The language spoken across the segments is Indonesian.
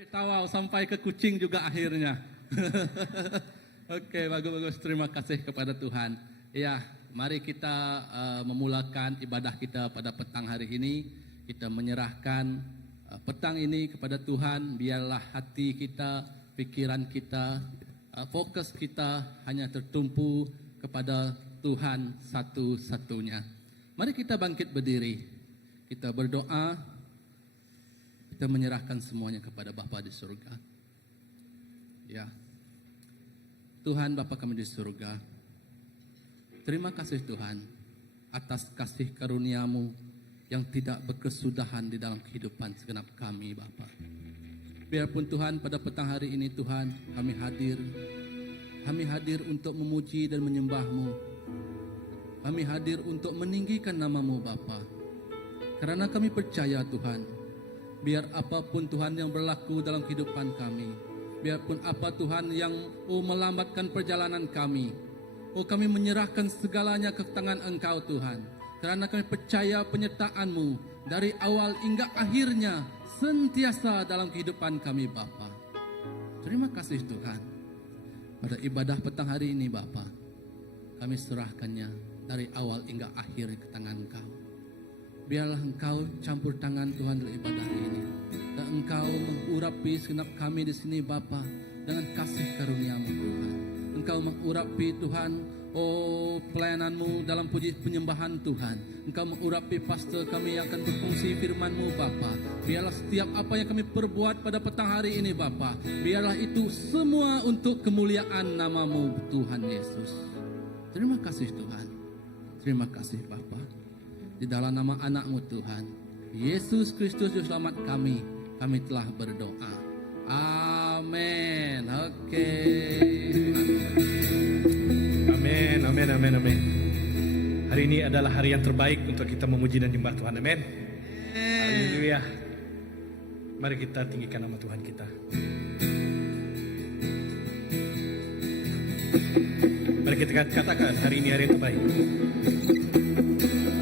Dari tawau sampai ke kucing juga akhirnya. Oke, bagus-bagus. Terima kasih kepada Tuhan. Ya, mari kita memulakan ibadah kita pada petang hari ini. Kita menyerahkan petang ini kepada Tuhan. Biarlah hati kita, pikiran kita, fokus kita hanya tertumpu kepada Tuhan satu-satunya. Mari kita bangkit berdiri. Kita berdoa. Kita menyerahkan semuanya kepada Bapa di surga. Ya, Tuhan Bapa kami di surga, terima kasih Tuhan atas kasih karuniamu yang tidak berkesudahan di dalam kehidupan segenap kami Bapa. Biarpun Tuhan pada petang hari ini Tuhan kami hadir untuk memuji dan menyembah-Mu. Kami hadir untuk meninggikan nama-Mu Bapa. Karena kami percaya Tuhan, biar apapun Tuhan yang berlaku dalam kehidupan kami, biarpun apa Tuhan yang melambatkan perjalanan kami, kami menyerahkan segalanya ke tangan Engkau Tuhan. Karena kami percaya penyertaan-Mu dari awal hingga akhirnya sentiasa dalam kehidupan kami Bapa. Terima kasih Tuhan. Pada ibadah petang hari ini Bapa, kami serahkannya dari awal hingga akhir ke tangan Engkau. Biarlah Engkau campur tangan Tuhan dalam ibadah ini, dan Engkau mengurapi segenap kami di sini Bapa dengan kasih karunia-Mu Tuhan. Engkau mengurapi Tuhan, pelayanan-Mu dalam puji penyembahan Tuhan. Engkau mengurapi pastor kami yang akan berfungsi firman-Mu Bapa. Biarlah setiap apa yang kami perbuat pada petang hari ini Bapa, biarlah itu semua untuk kemuliaan nama-Mu Tuhan Yesus. Terima kasih Tuhan. Terima kasih Bapa. Di dalam nama anak-Mu Tuhan, Yesus Kristus Juru Selamat kami telah berdoa. Amin. Oke. Amin. Hari ini adalah hari yang terbaik untuk kita memuji dan menyembah Tuhan. Amin. Haleluya. Mari kita tinggikan nama Tuhan kita. Mari kita katakan hari ini hari yang terbaik.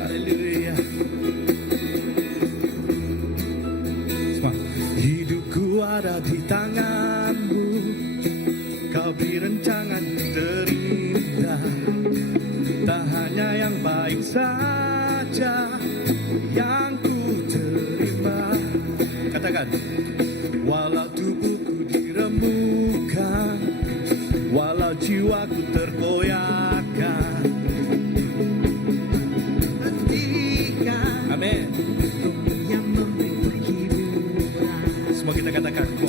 Haleluya. Hidupku ada di tangan-Mu, Kau beri rancangan terindah. Tak hanya yang baik saja yang ku terima. Katakan, walau tubuhku diremukkan, walau jiwaku tergoyahkan, amin. Yang memberi penghiburan. Semua kita katakan, ku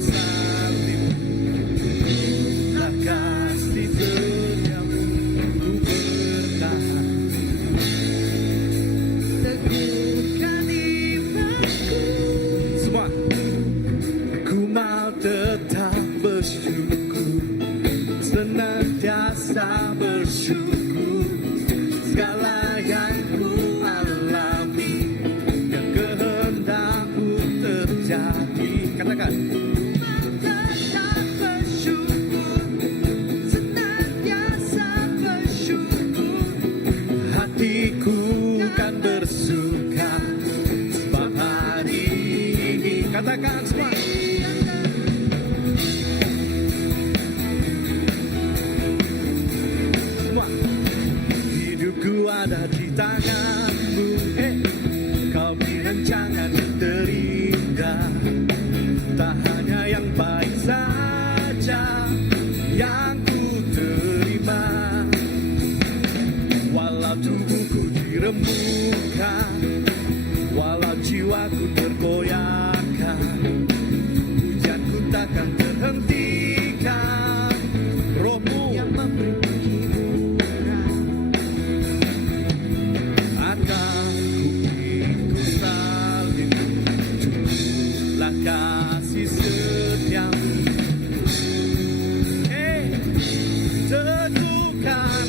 salib, tak kasih setiamu ku bertahan, teguhkan imanku. Semua, ku mau tetap bersyukur, senantiasa bersyukur. Segala yang ku alami, yang kehendak-Mu terjadi. Katakan, tetap bersyukur, senantiasa bersyukur. Hatiku kan bersuka sebab hari ini. Katakan semua. Hidupku ada di tangan-Mu, Kau beri rancangan terindah. Tak hanya yang baik saja yang ku terima. Walau tubuhku diremukkan, walau jiwaku tergoyahkan, pujianku takkan terhentikan. Roh-Mu yang memberi penghiburan. Akan ku salib, cukuplah kasih setiamu. Teguhkan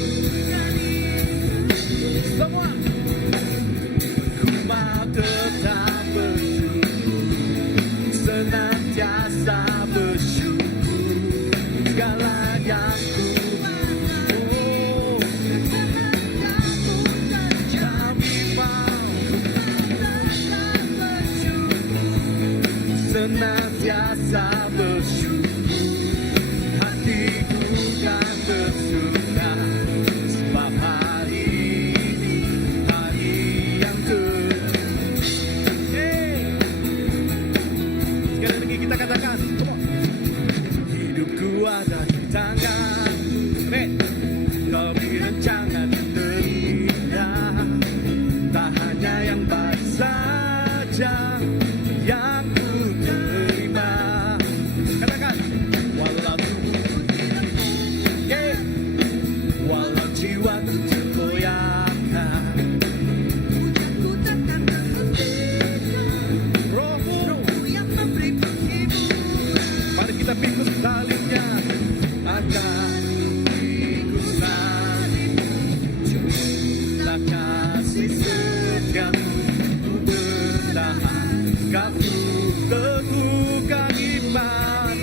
semua. Ku mau tetap bersyukur, senantiasa bersyukur. Segala yang ku kami mau ada di tanganmu. Amin. Kau beri rancangan terindah, tak hanya yang baik saja yang ku terima. Katakan, walau walau jiwaku tergoyahkan, Hujanku takkan berhentikan, rohmu yang memberi penghiburan. mari kita pikul salibnya. Akan pikul salibmu, jumlah kasih setiamu, ku bertahan, kau teguhkan iman.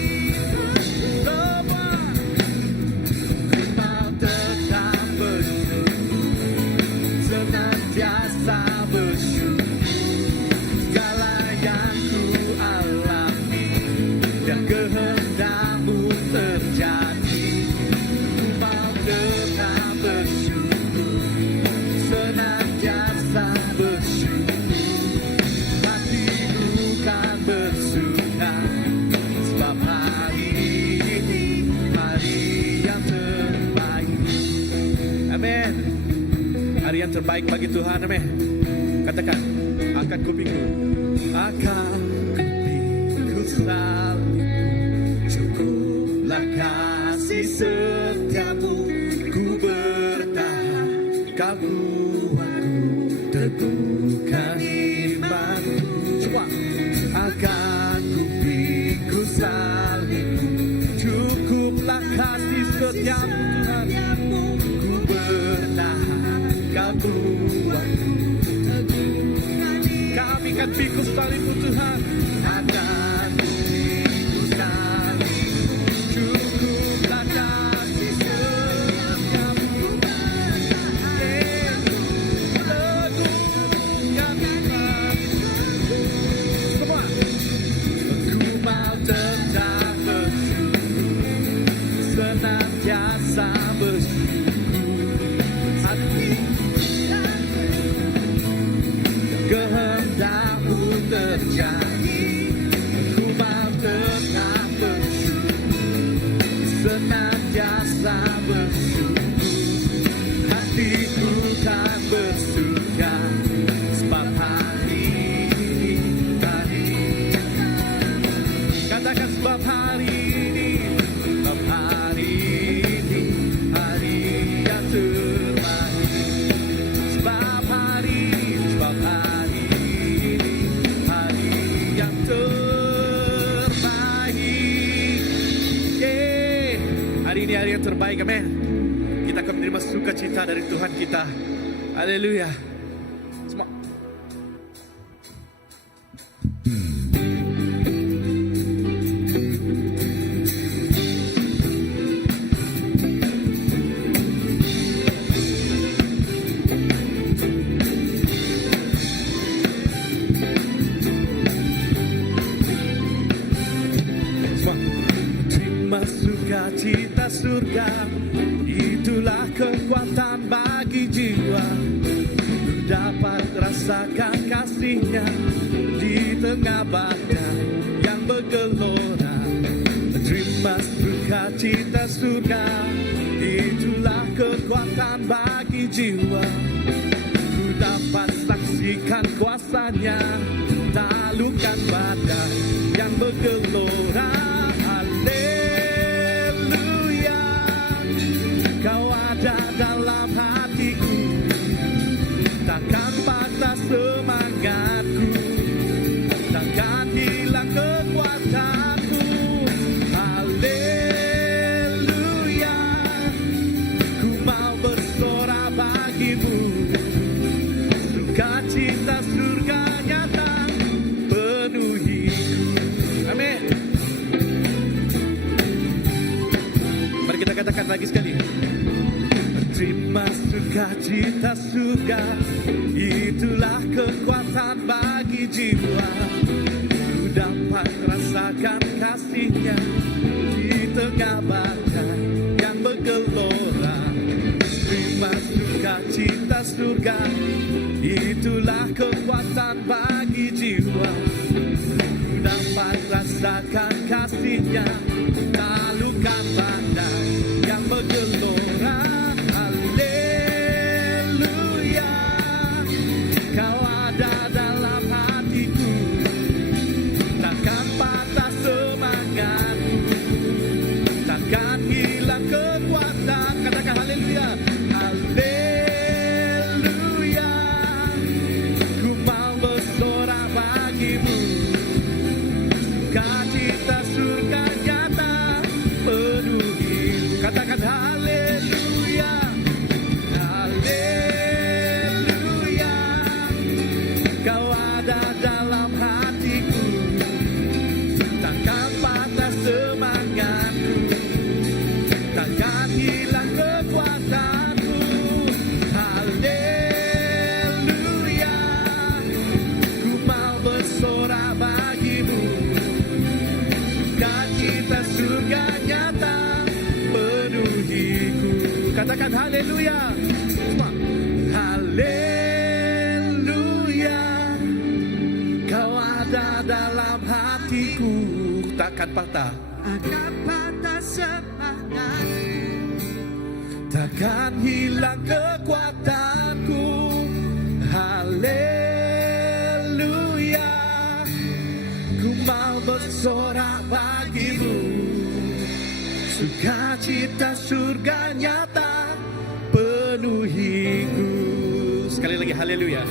Semua mau tetap bersyukur, senantiasa bersyukur. Segala yang ku alami dan kehendakmu terjadi, ku mau tetap bersyukur, senantiasa bersyukur. Hatiku kan bersuka, sebab hari ini hari yang terbaik. Amin. Hari yang terbaik bagi Tuhan, amin. Katakan, akan kupikul salibmu, cukuplah kasih setiamu, ku bertahan, kau kuatku, teguhkan imanku. Semua akan kupikul salibmu, cukuplah kasih setiamu Tuhan, ku bertahan, kau kuatku, kami akan pikul salibmu Tuhan. Akan kupikul salibmu, cukuplah kasih setiamu, teguhkan imanku. Semua, ku mau tetap bersyukur, senantiasa bersyukur. Hati kehendakmu terjadi, ku mau tetap bersyukur, senantiasa bersyukur. Hatiku kan bersuka, sebab hari ini, katakan sebab hari ini, sebab hari ini hari yang terbaik. Sebab hari ini hari yang terbaik. Hari ini hari yang terbaik, amin. Kita akan menerima sukacita dari Tuhan kita. Haleluya. Semua. Terima sukacita surga, itulah kekuatan bagi jiwa. Ku dapat rasakan kasihnya di tengah badai yang bergelora. Terima sukacita surga, itulah kekuatan bagi jiwa. Ku dapat saksikan kuasanya, taklukkan badai yang bergelora. Haleluya, kau ada dalam hatiku, takkan patah semangatku, takkan hilang kekuatanku. Haleluya, ku mau bersorak bagimu, sukacita surga nyata penuhiku. Amin. Mari kita katakan lagi sekali. Terima sukacita surga, itulah kekuatan bagi jiwa. Ku dapat rasakan kasihnya di tengah badai yang bergelora. Terima sukacita surga, itulah kekuatan bagi jiwa. Ku dapat rasakan kasihnya, taklukkan badai takkan hilang kekuatan. Katakan haleluya. Haleluya. Ku mau bersorak bagimu. Sukacita surga nyata penuhi. Katakan haleluya. Haleluya. Kau ada dalam hatiku. Takkan patah semangatku. Takkan hilang kekuatanku. Haleluya. Ku mau bersorak bagimu. Sukacita surga nyata penuhiku. Katakan haleluya. Semua. Haleluya. Kau ada dalam hatiku. Takkan patah. Akan patah semangatku. Takkan hilang kekuatanku. Haleluya. Ku mau bersorak bagimu. Sukacita surga nyata penuhiku. Sekali lagi haleluya.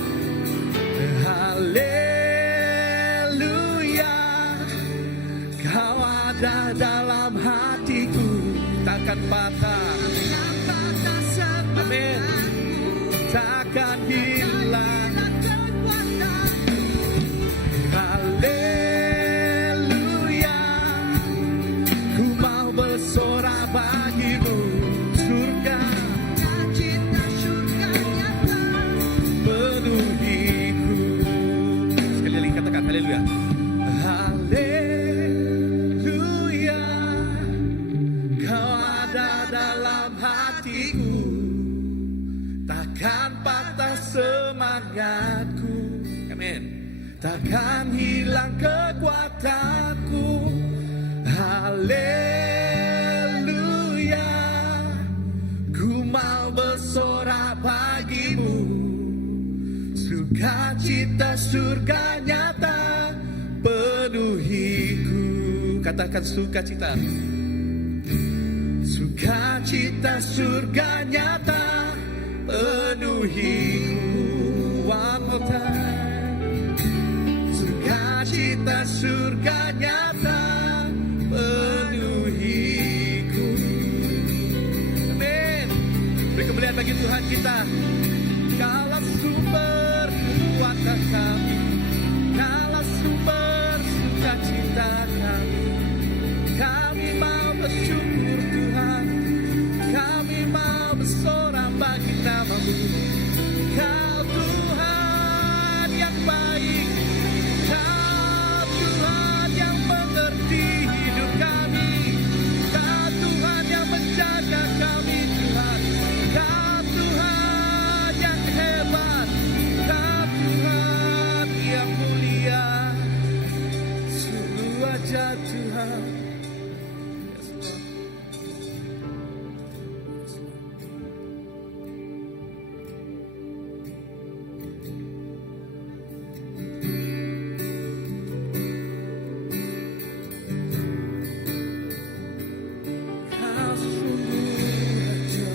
Haleluya. Kau ada dalam hatiku. Takkan patah. Akan patah semangatku. Amin. Takkan hilang. Haleluya. Ku mau bersorak bagimu. Surga Cinta surga nyata. penuhiku. Sekali lagi katakan haleluya. Haleluya. Kau ada dalam hatiku. Takkan patah semangatku. Amin. Takkan hilang kekuatanku. Haleluya. Ku mau bersorak bagimu. Sukacita surga nyata penuhiku. Katakan sukacita. Sukacita surga nyata penuhiku. One more time. Sukacita surga nyata penuhiku. Amin. Beri kemuliaan bagi Tuhan kita. Kaulah sumber kekuatan kami. Kaulah sumber sukacita kami. Kami mau bersyukur Tuhan. Kami mau bersorak bagi nama-Mu. Kau Tuhan yang baik. Kau Tuhan yang mengerti hidup kami. Kau Tuhan yang menjaga kami Tuhan. Kau Tuhan yang hebat. Kau Tuhan yang mulia. Sungguh aja Tuhan. Kau sungguh aja.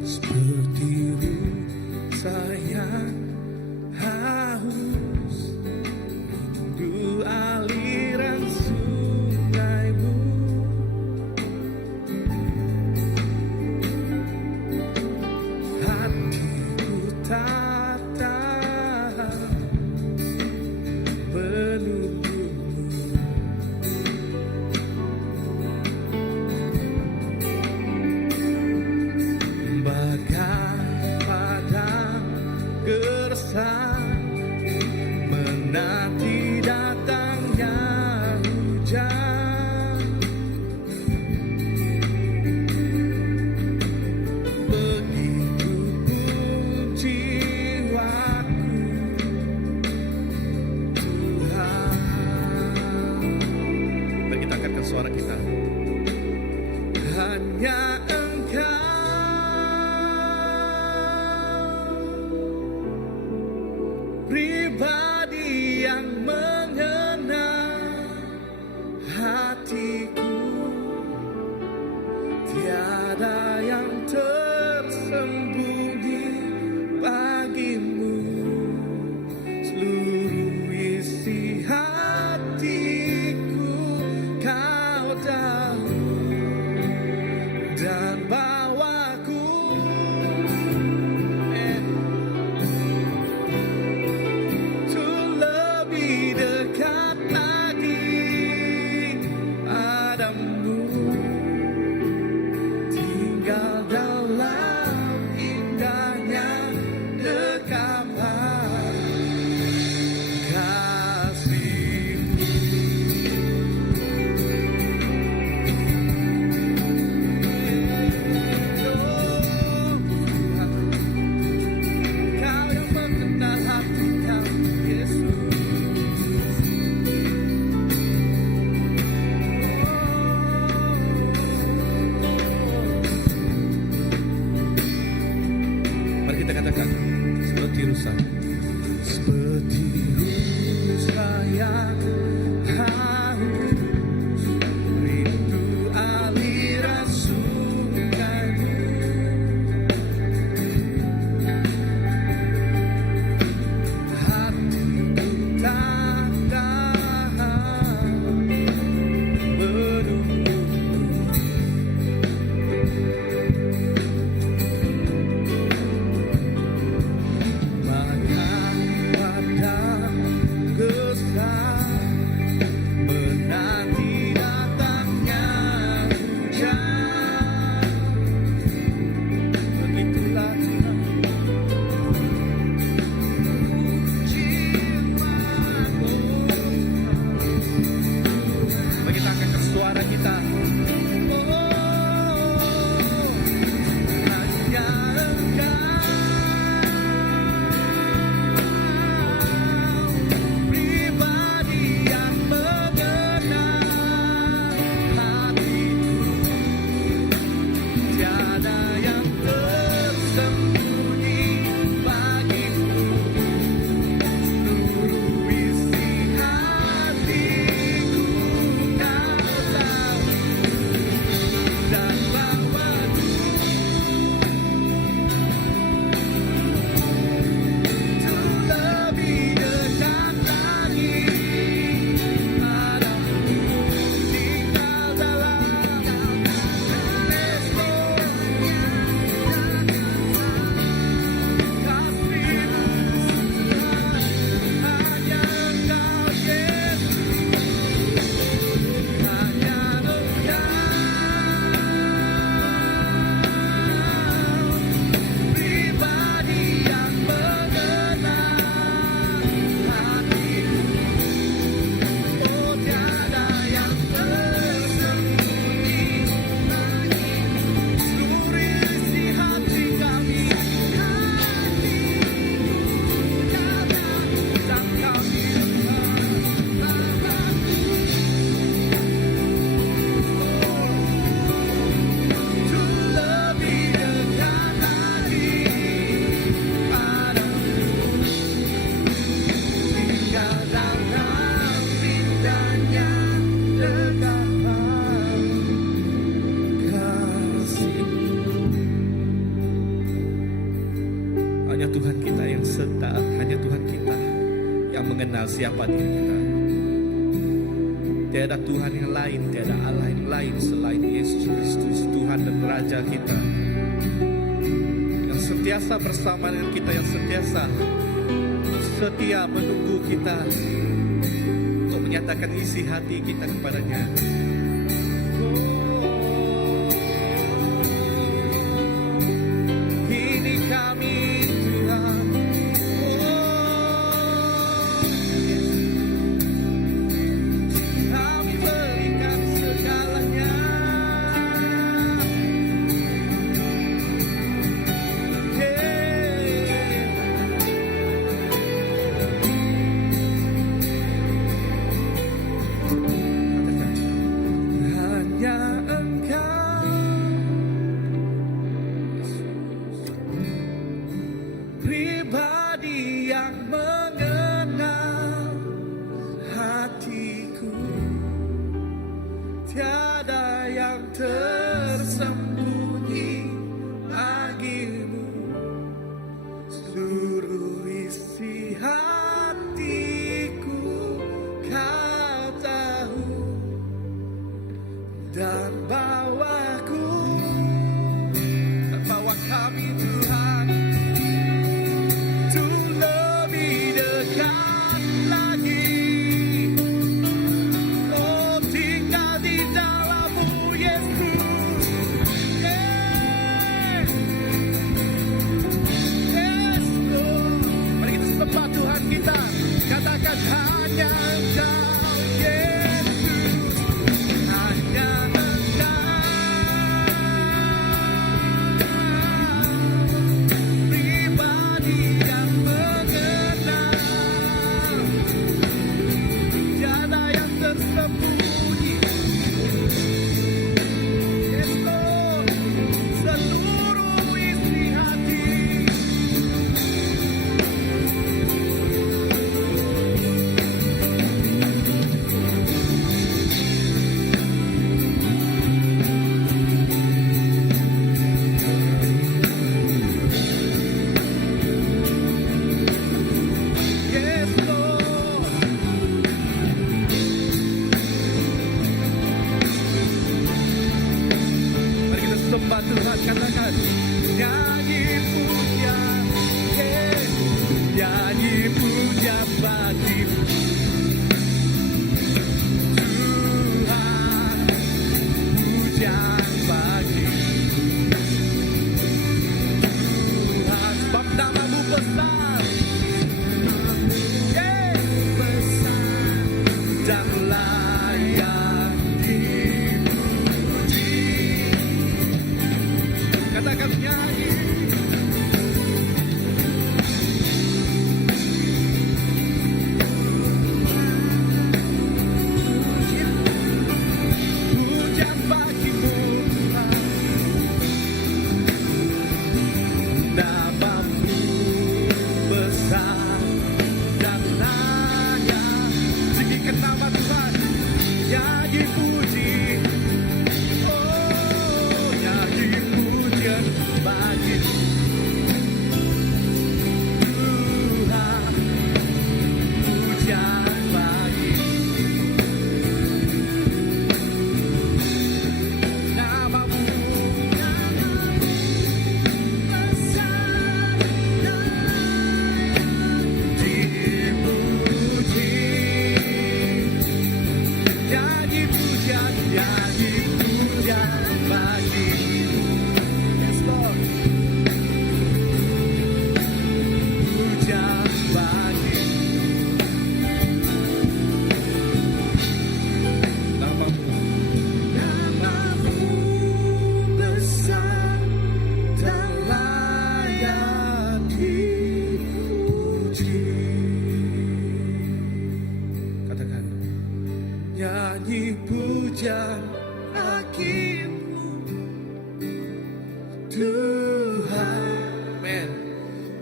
Seperti sayang haus rindu aliran sungaimu. Hatiku tak tahan menunggumu. Bagai padang gersang menanti datangnya hujan. Begitu pun pribadi yang mengenal hatiku. Tiada yang tersembunyi bagimu, seluruh isi hatiku kau tahu, dan bawaku untuk lebih dekat lagi padamu, tinggal dalam indahnya dekapan kasih-Mu. Kau yang mengenal hati kami, Yesus. Mari kita katakan seperti rusa, seperti rusa yang haus, rindu aliran sungai-Mu. Hatiku tak tahan menunggu. Maka pada gestar menanti datangnya hujan. Begitulah Tuhan. Mari kita angkat suara kita. Hanya Engkau, pribadi yang mengenal hatiku. Tiada yang tersembunyi bagimu, seluruh isi hatiku kau tahu, dan bawaku untuk lebih dekat lagi padamu, tinggal dalam hanya Tuhan kita yang setia, hanya Tuhan kita yang mengenal siapa diri kita. Tiada Tuhan yang lain, tiada Allah yang lain selain Yesus Kristus, Tuhan dan Raja kita, yang sentiasa bersama dengan kita, yang sentiasa setia menunggu kita untuk menyatakan isi hati kita kepadanya. Ini kami Tuhan, kami berikan segalanya. Hanya Engkau, pribadi yang mengenal kita. Katakan hanya Engkau Yesus, hanya pribadi yang mengenal, tiada yang tersembunyi. Yes Lord, seluruh isi hati. Yes Lord, mari kita sembah Tuhan, katakan nyanyi puja, nyanyi puja bagimu Tuhan, puja bagimu Tuhan, sebab namamu besar, dan layak dipuji. Katakan nyanyi. Puja bagimu Tuhan, namamu besar dan layak. Tinggikan nama Tuhan, nyanyi puji, oh nyanyi pujian bagimu Tuhan, pujian bagimu, namamu besar dan dipuji. Nyanyi pujian bagimu. Yes Lord, pujian bagimu, namamu besar dan layak dipuji. katakan nyanyi pujian Bagimu Tuhan, amen.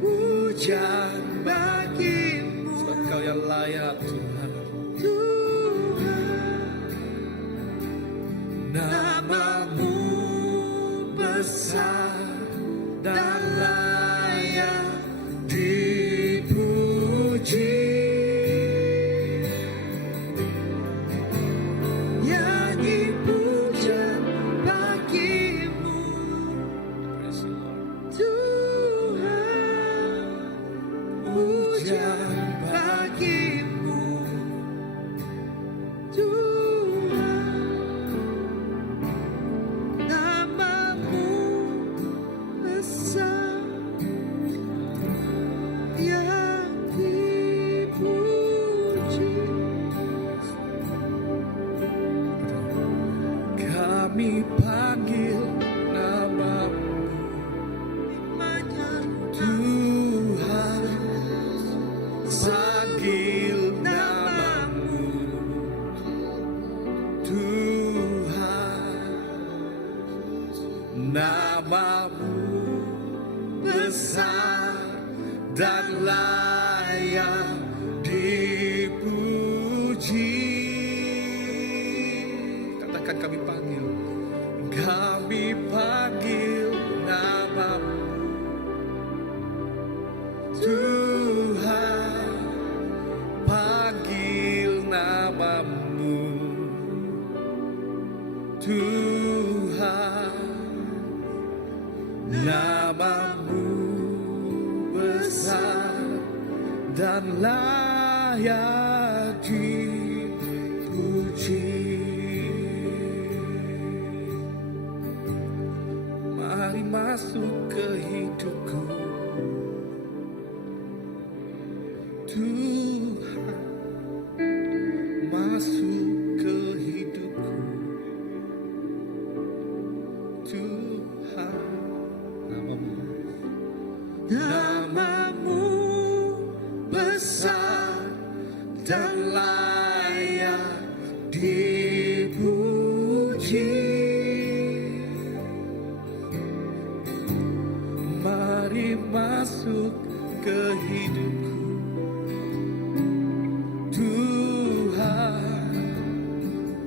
pujian bagimu Sebab Kau yang layak Tuhan, Tuhan, namamu besar dan layak dipuji. nyanyi pujian bagimu Praise the Lord. Tuhan, pujian bagimu Tuhan, namamu besar yang dipuji. Kami panggil namamu Tuhan, panggil namamu Tuhan, namamu besar dan layak dipuji. Katakan kami panggil namamu Tuhan, panggil namamu Tuhan, namamu besar dan layak dipuji. Mari masuk ke hidupku, Tuhan masuk ke hidupku. Tuhan, namamu besar dan layak dipuji. Mari masuk ke hidupku. Tuhan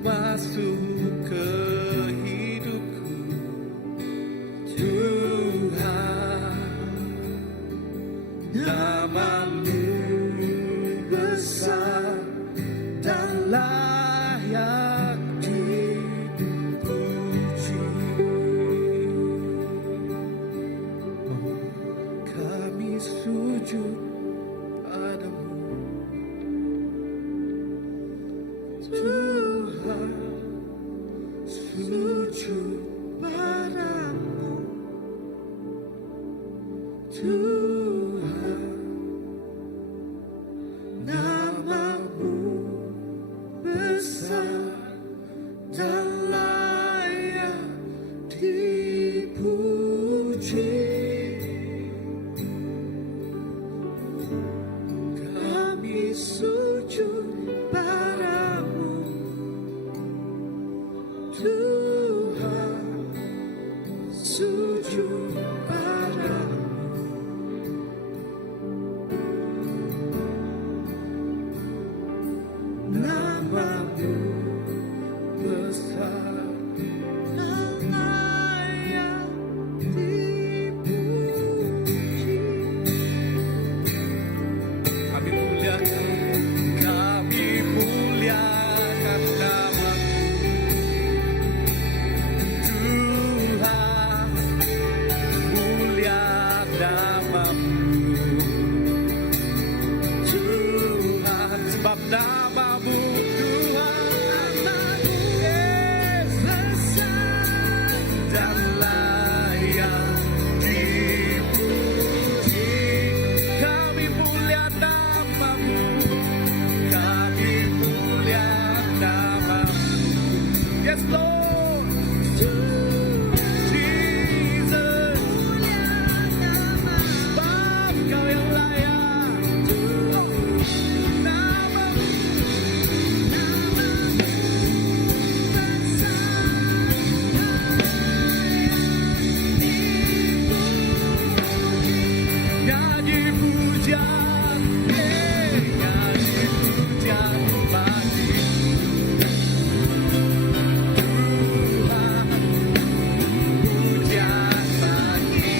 masuk ke hidupku. Tuhan, namamu besar dan layak dipuji. Kami sujud padamu, Tuhan, sujud padamu, Tuhan, namamu besar dan layak dipuji. Kami sujud padamu, Tuhan, sujud padamu. Namamu besar dan layak dipuji. Kami muliakan namamu, Tuhan, mulia namamu, Tuhan, sebab namamu Tuhan besar dan layak dipuji. Kami mulia namamu, kami mulia namamu. Yes Lord, Jesus, sebab Kau yang layak. Namamu nyanyi pujian, nyanyi pujian bagi Tuhan, pujian bagi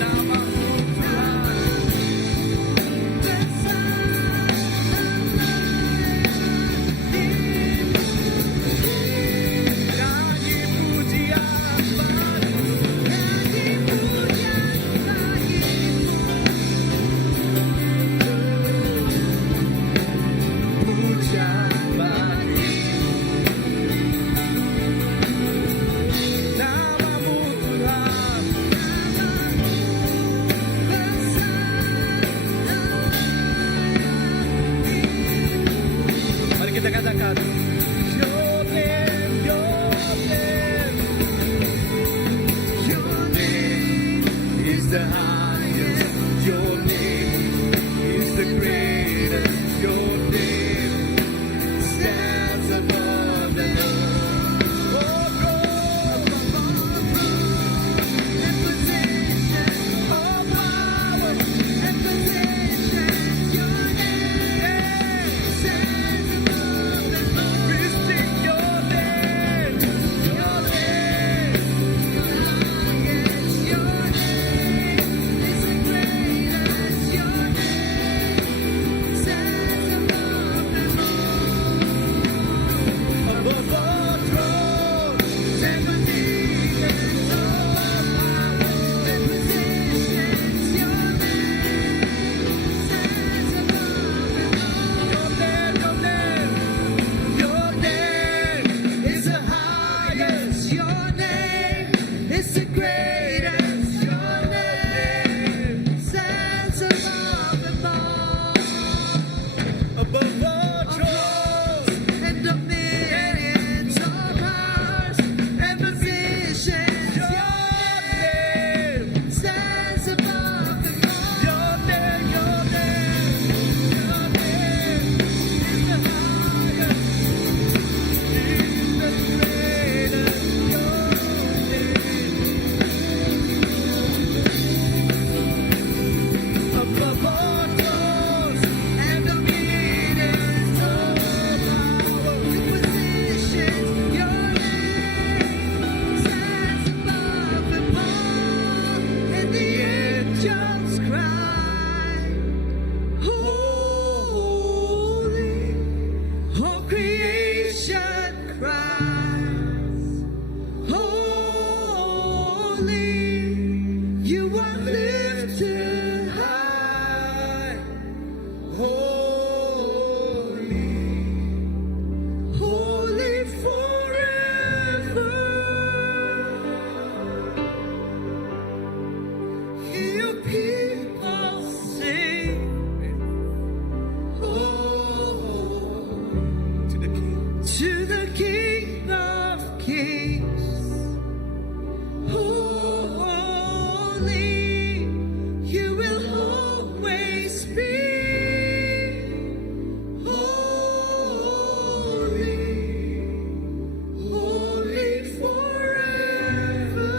namamu Tuhan besar. Nyanyi pujian bagi, nyanyi pujian bagimu, pujian bagi namamu Tuhan, mari kita katakan, Your name, Your name, Your name is the highest, Your name is the greatest, Your name stands above them all. Oh God, and position, oh power and position, Your name stands above them all. We sing Your name, Your name, highest, Your name You will always be holy, holy forever.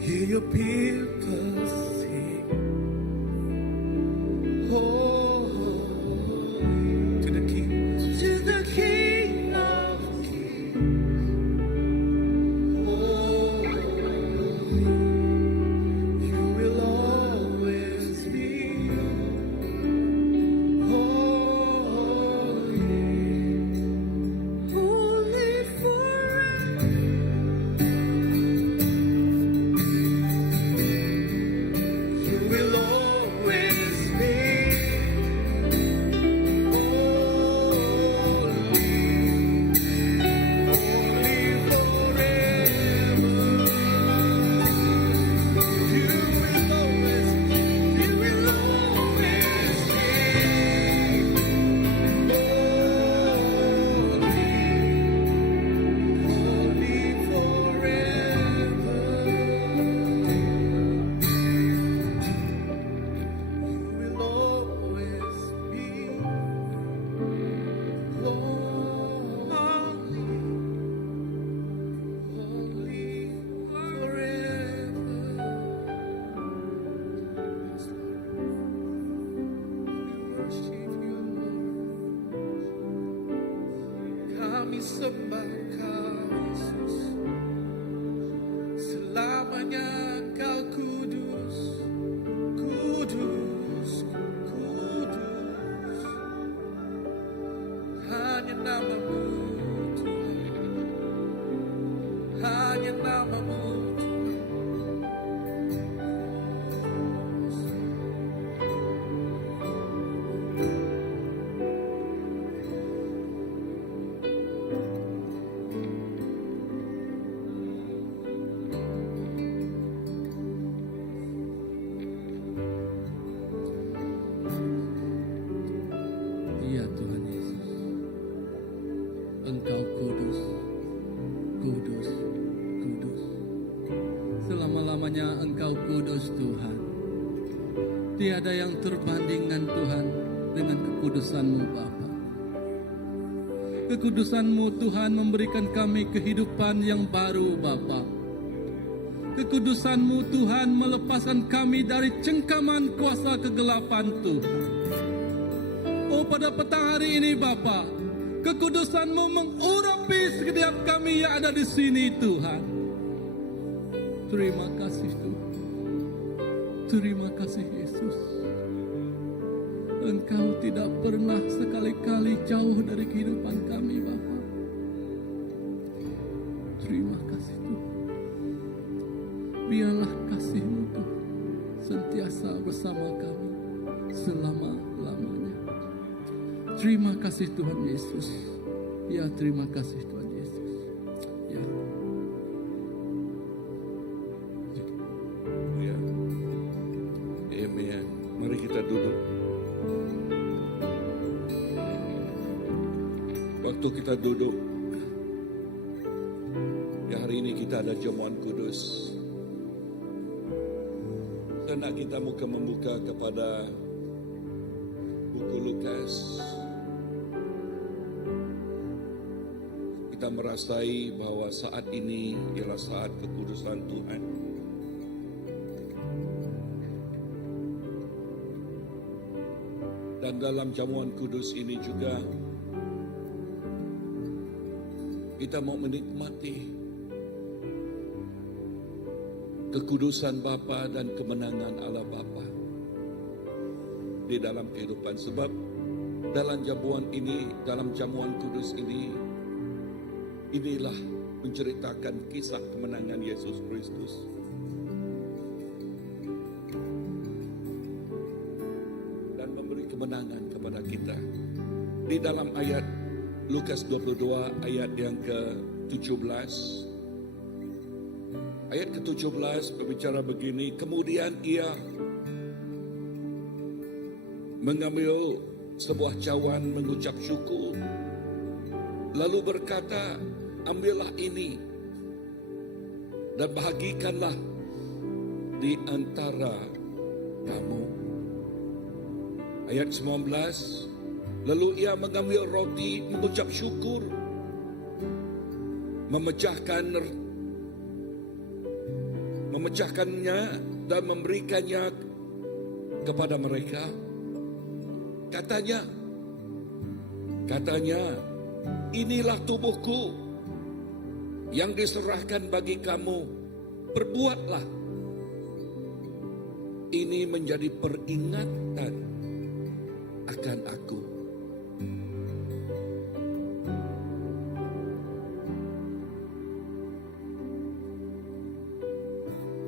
Hear your people sing, holy to the King of Kings. You will always be holy, holy forever. You will always be kami sembah Kau Yesus, selamanya Kau kudus, kudus, kudus. Hanya nama-Mu Tuhan, hanya nama-Mu Iya Tuhan Yesus, Engkau kudus, kudus, kudus. Selama-lamanya Engkau kudus Tuhan. Tiada yang terbandingkan Tuhan dengan kekudusan-Mu Bapa. Kekudusan-Mu Tuhan memberikan kami kehidupan yang baru Bapa. Kekudusan-Mu Tuhan melepaskan kami dari cengkaman kuasa kegelapan Tuhan. Oh, pada petang hari ini Bapa, kekudusan-Mu mengurapi setiap kami yang ada di sini Tuhan. Terima kasih Tuhan. Terima kasih Yesus. Engkau tidak pernah sekali-kali jauh dari kehidupan kami Bapa. Terima kasih Tuhan. Biarlah kasih-Mu Tuhan sentiasa bersama kami selama-lamanya. Terima kasih Tuhan Yesus. Ya, terima kasih Tuhan Yesus. Ya. Ya. Amen. Mari kita duduk. Waktu kita duduk, ya hari ini kita ada jamuan kudus. Hendak kita membuka kepada buku Lukas. Kita merasai bahwa saat ini ialah saat kekudusan Tuhan. Dan dalam jamuan kudus ini juga kita mau menikmati kekudusan Bapa dan kemenangan Allah Bapa di dalam kehidupan. Sebab dalam jamuan kudus ini, inilah menceritakan kisah kemenangan Yesus Kristus. Dan memberi kemenangan kepada kita. Di dalam ayat Lukas 22 ayat yang ke-17. Ayat ke-17 berbicara begini, kemudian ia mengambil sebuah cawan mengucap syukur, lalu berkata, ambillah ini dan bahagikanlah di antara kamu. Ayat 19, lalu ia mengambil roti, mengucap syukur, memecahkannya dan memberikannya kepada mereka. Katanya, inilah tubuhku yang diserahkan bagi kamu. Perbuatlah ini menjadi peringatan akan aku.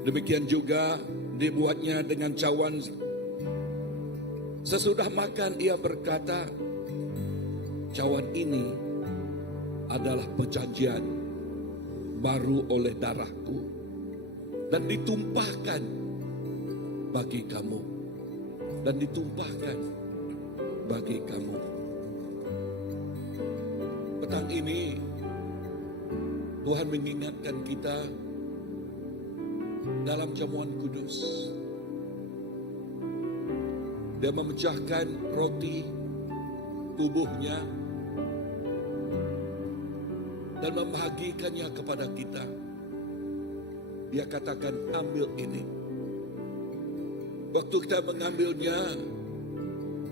Demikian juga dibuatnya dengan cawan. Sesudah makan ia berkata, cawan ini adalah perjanjian baru oleh darahku dan ditumpahkan bagi kamu. Dan ditumpahkan bagi kamu. Petang ini Tuhan mengingatkan kita dalam jamuan kudus. Dia memecahkan roti tubuhnya dan membagikannya kepada kita. Dia katakan, ambil ini. Waktu kita mengambilnya,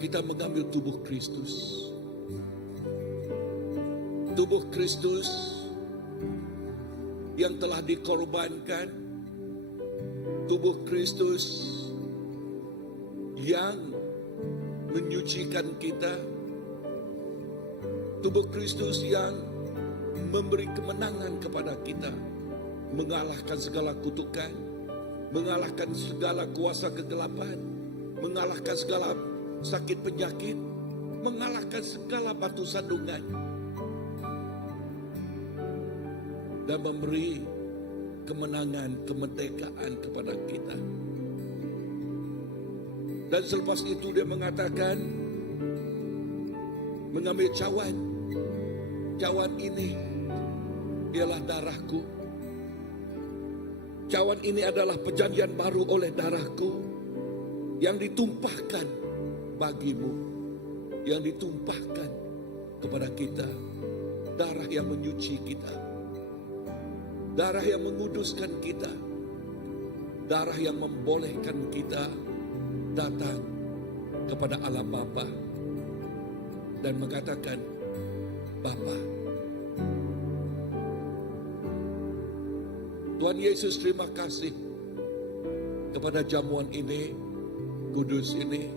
kita mengambil tubuh Kristus. Tubuh Kristus yang telah dikorbankan. Tubuh Kristus yang menyucikan kita. Tubuh Kristus yang memberi kemenangan kepada kita, mengalahkan segala kutukan, mengalahkan segala kuasa kegelapan, mengalahkan segala sakit penyakit, mengalahkan segala batu sandungan, dan memberi kemenangan, kemerdekaan kepada kita. Dan selepas itu dia mengatakan, mengambil cawan. Cawan ini ialah darahku. Cawan ini adalah perjanjian baru oleh darahku yang ditumpahkan bagimu, yang ditumpahkan kepada kita. Darah yang menyuci kita, darah yang menguduskan kita, darah yang membolehkan kita datang kepada Allah Bapa dan mengatakan, Bapa. Tuhan Yesus, terima kasih kepada jamuan ini, kudus ini.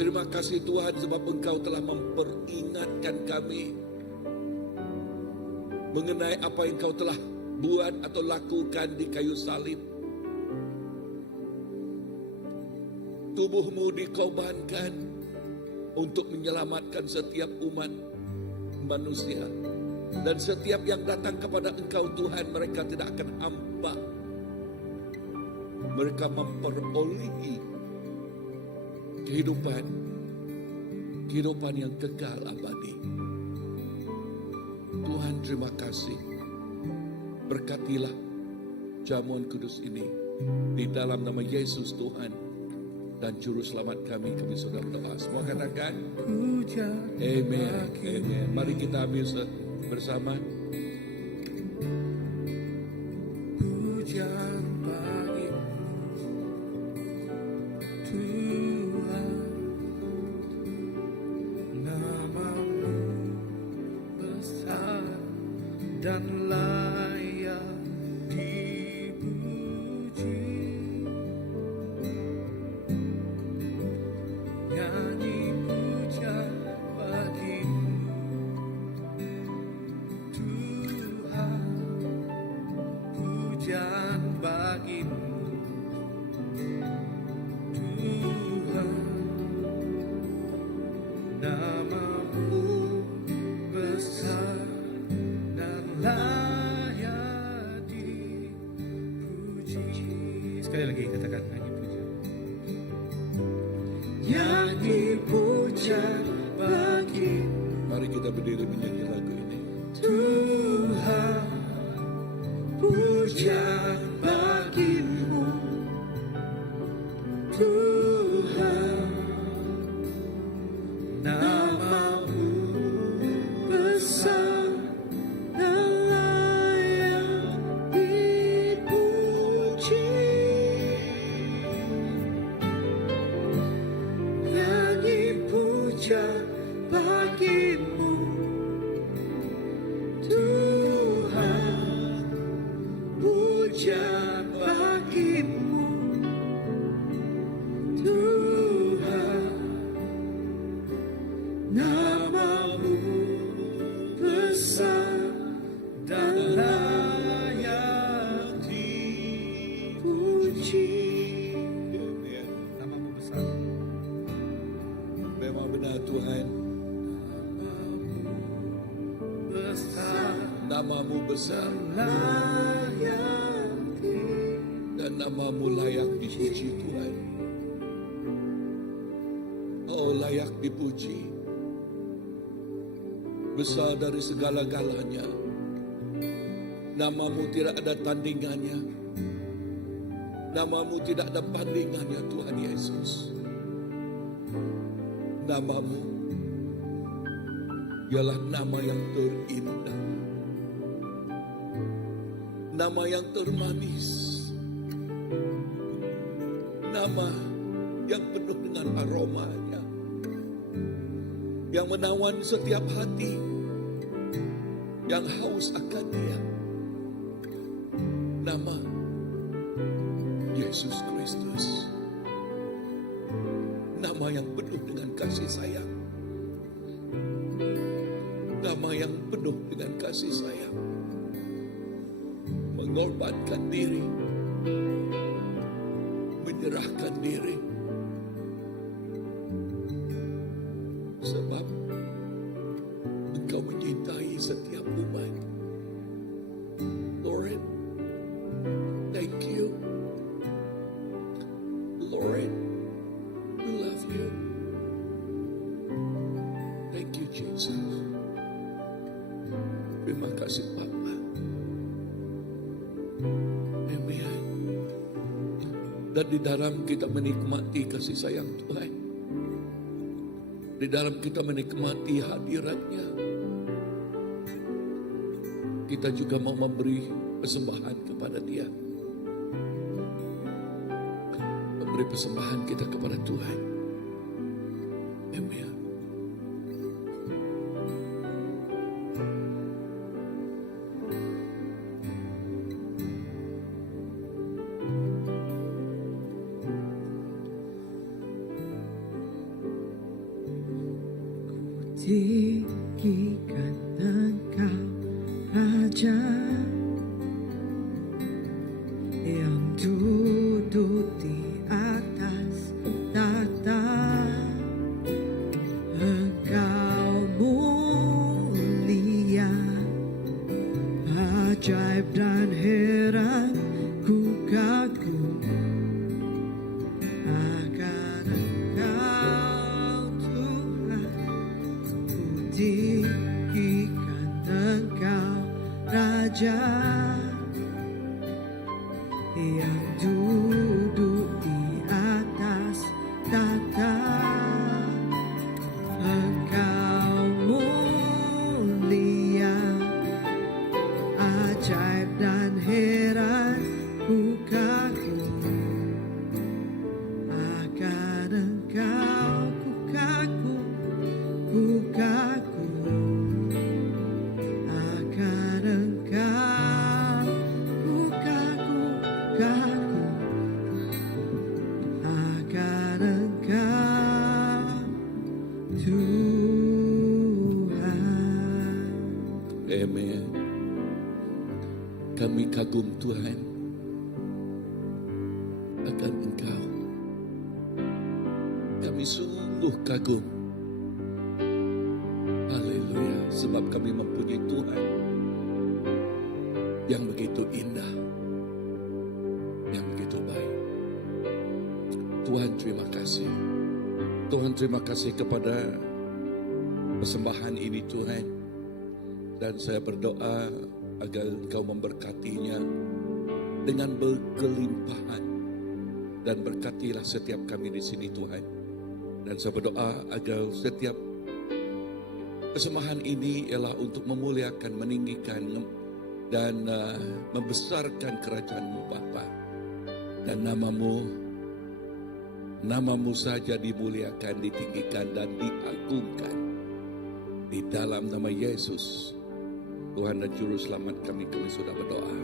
Terima kasih Tuhan sebab Engkau telah memperingatkan kami mengenai apa yang Engkau telah buat atau lakukan di kayu salib. Tubuhmu dikorbankan untuk menyelamatkan setiap umat manusia. Dan setiap yang datang kepada Engkau Tuhan, mereka tidak akan hampa. Mereka memperolehi kehidupan yang kekal abadi. Tuhan, terima kasih. Berkatilah jamuan kudus ini di dalam nama Yesus Tuhan dan Juru Selamat kami sudah berdoa. Semua katakan, Amen. Amen. Mari kita ambil bersama. Pujian bagimu Tuhan, namamu besar dan layak dipuji. Nyanyi pujian bagimu Tuhan, pujian bagimu Tuhan, namamu besar dan layak dipuji. Sekali lagi katakan, nyanyi pujian. Nyanyi pujian bagimu Mari kita berdiri menyanyi lagu ini. Tuhan, pujian puja bagimu Tuhan, namamu besar dan layak dipuji. Nyanyi puja bagimu Tuhan, puja bagimu Tuhan, namamu besar dan layak dipuji. Namamu besar. Memang benar Tuhan, namamu besar Layak dan namamu layak dipuji Tuhan. Oh, layak dipuji, besar dari segala-galanya. Namamu tidak ada tandingannya, namamu tidak ada bandingannya Tuhan Yesus. Namamu ialah nama yang terindah, nama yang termanis, nama yang penuh dengan aromanya, yang menawan setiap hati yang haus akan Dia. Nama Yesus Kristus, nama yang penuh dengan kasih sayang, nama yang penuh dengan kasih sayang, mengorbankan diri, menyerahkan diri, sebab Engkau menyintai setiap umat. Lord, thank you. Lord, we love you. Thank you, Jesus. Terima kasih Bapa. Amen. Dan di dalam kita menikmati kasih sayang Tuhan, di dalam kita menikmati hadirat-Nya, kita juga mau memberi persembahan kepada Dia, memberi persembahan kita kepada Tuhan. Amen. Tinggikan Engkau Raja yang duduk di atas tahta. Engkau mulia, ajaib dan heran ku kagum akan Engkau Tuhan. Tinggikan Engkau Raja yang duduk di atas tahta. Engkau mulia, ajaib dan heran ku kagum akan Engkau. Ku kagum akan Engkau, ku kagum akan Engkau Tuhan. Amen. Kami kagum Tuhan akan Engkau. Kami sungguh kagum. Haleluya. Sebab kami mempunyai Tuhan yang begitu indah, yang begitu baik. Tuhan terima kasih. Tuhan terima kasih kepada persembahan ini Tuhan. Dan saya berdoa agar Engkau memberkatinya dengan berkelimpahan. Dan berkatilah setiap kami di sini Tuhan. Dan saya berdoa agar setiap kesembahan ini ialah untuk memuliakan, meninggikan dan membesarkan kerajaan-Mu Bapa. Dan namamu saja dimuliakan, ditinggikan dan diagungkan. Di dalam nama Yesus, Tuhan dan Juru Selamat kami sudah berdoa.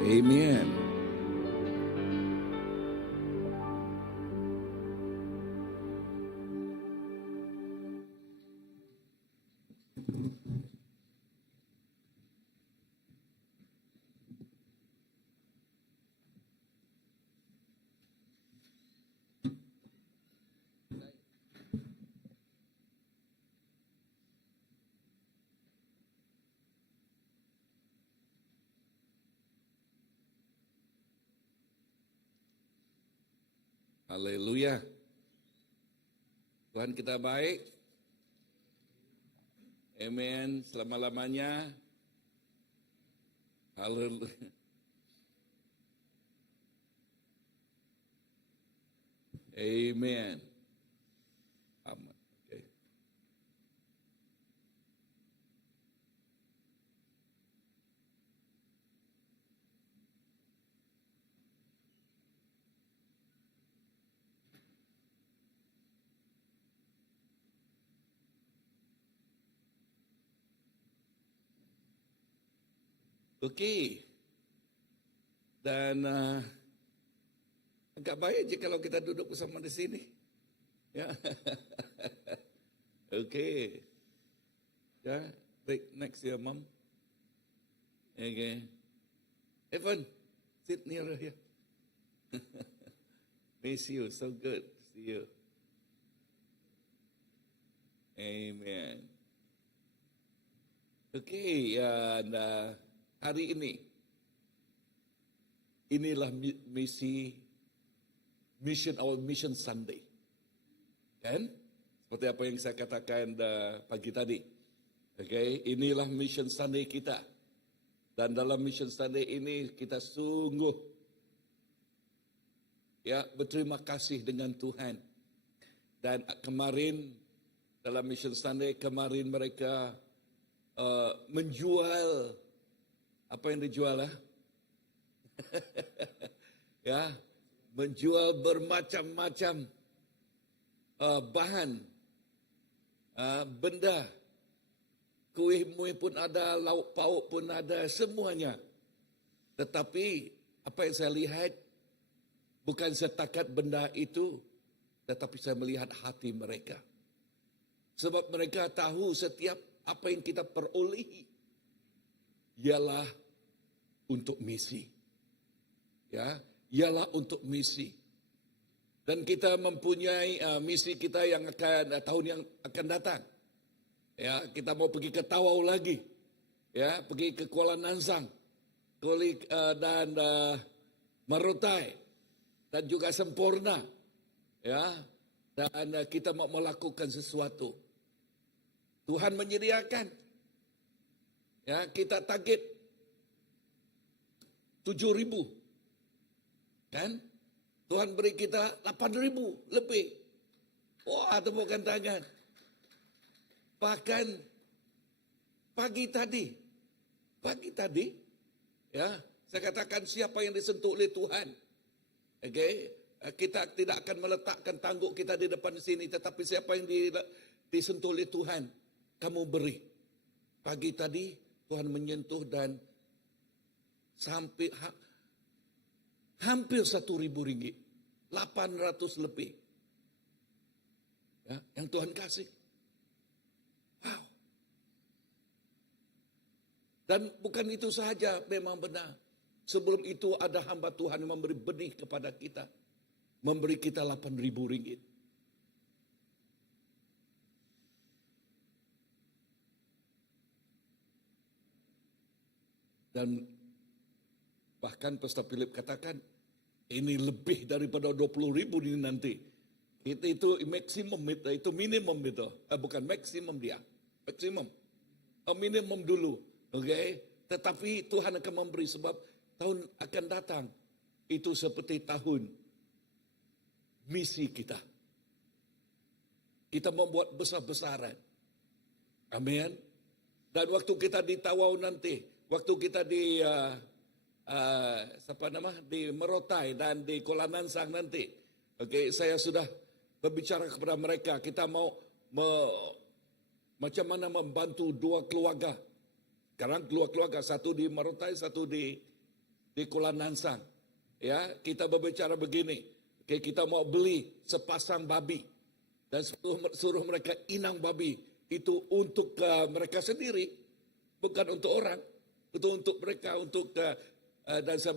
Amen. Haleluya. Tuhan kita baik. Amen. Selama-lamanya. Haleluya. Amen. Amen. Okay. Okey. Dan agak baik je kalau kita duduk bersama di sini. Ya. Okey. Ya, take next year, Mom. Okay. Evan, sit near here. Miss you, so good to see you. Amen. Okey, dan hari ini, inilah Mission Sunday. Kan? Seperti apa yang saya katakan pagi tadi. Okay? Inilah Mission Sunday kita. Dan dalam Mission Sunday ini kita sungguh berterima kasih dengan Tuhan. Dan kemarin dalam Mission Sunday, kemarin mereka menjual, apa yang dijual ya, menjual bermacam-macam bahan, benda, kuih-muih pun ada, lauk pauk pun ada, semuanya. Tetapi apa yang saya lihat bukan setakat benda itu, tetapi saya melihat hati mereka. Sebab mereka tahu setiap apa yang kita perolehi ialah untuk misi. Ya, ialah untuk misi. Dan kita mempunyai misi kita yang akan tahun yang akan datang. Ya, kita mau pergi ke Tawau lagi. Ya, pergi ke Kuala Nansang, dan Marotai dan juga Sempurna. Ya, dan kita mau melakukan sesuatu. Tuhan menyediakan. Ya, kita target 7,000. Kan? Tuhan beri kita 8,000 lebih. Wah, tepukan tangan. Bahkan pagi tadi, ya, saya katakan siapa yang disentuh oleh Tuhan. Okay? Kita tidak akan meletakkan tangguk kita di depan sini, tetapi siapa yang disentuh oleh Tuhan, kamu beri. Pagi tadi Tuhan menyentuh dan sampai hampir 1,000 ringgit, 800 lebih, ya, yang Tuhan kasih. Wow. Dan bukan itu sahaja, memang benar. Sebelum itu ada hamba Tuhan yang memberi benih kepada kita, memberi kita 8,000 ringgit. Dan bahkan Pastor Philip katakan, ini lebih daripada 20,000 ini nanti. Itu maksimum, itu minimum itu. Bukan maksimum dia, maksimum. Minimum dulu, okay? Tetapi Tuhan akan memberi sebab tahun akan datang itu seperti tahun misi kita. Kita membuat besar-besaran. Amin. Dan waktu kita di Tawau nanti, waktu kita di di Merotai dan di Kuala Nansang nanti, saya sudah berbicara kepada mereka. Kita mau macam mana membantu dua keluarga. Sekarang dua keluarga, satu di Merotai, satu di Kuala Nansang. Ya, kita berbicara begini. Kita mau beli sepasang babi dan suruh mereka inang babi. Itu untuk mereka sendiri, bukan untuk orang. Itu untuk mereka, dan saya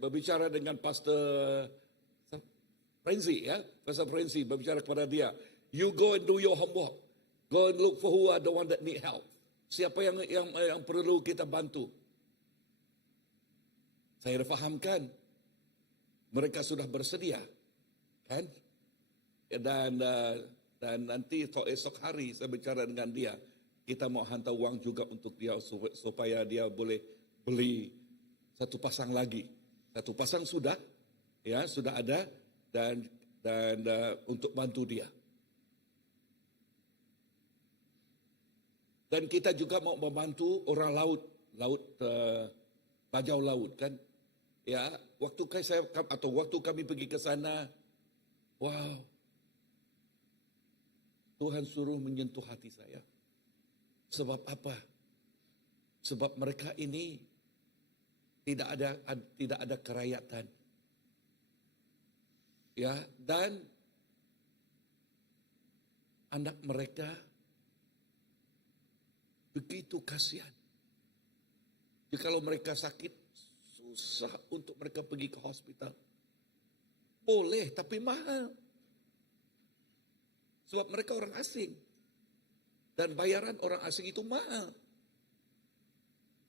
berbicara dengan Pastor Frenzy, ya, Pastor Frenzy berbicara kepada dia. You go and do your homework. Go and look for who are the one that need help. Siapa yang perlu kita bantu? Saya fahamkan mereka sudah bersedia, kan? Dan nanti esok hari saya bicara dengan dia. Kita mau hantar uang juga untuk dia supaya dia boleh beli satu pasang lagi. Satu pasang sudah ada dan untuk bantu dia. Dan kita juga mau membantu orang bajau laut, kan? Ya, waktu kami pergi ke sana, wow, Tuhan suruh menyentuh hati saya. Sebab apa? Sebab mereka ini tidak ada kerakyatan. Ya, dan anak mereka begitu kasihan. Jadi kalau mereka sakit, susah untuk mereka pergi ke hospital. Boleh, tapi mahal. Sebab mereka orang asing. Dan bayaran orang asing itu mahal.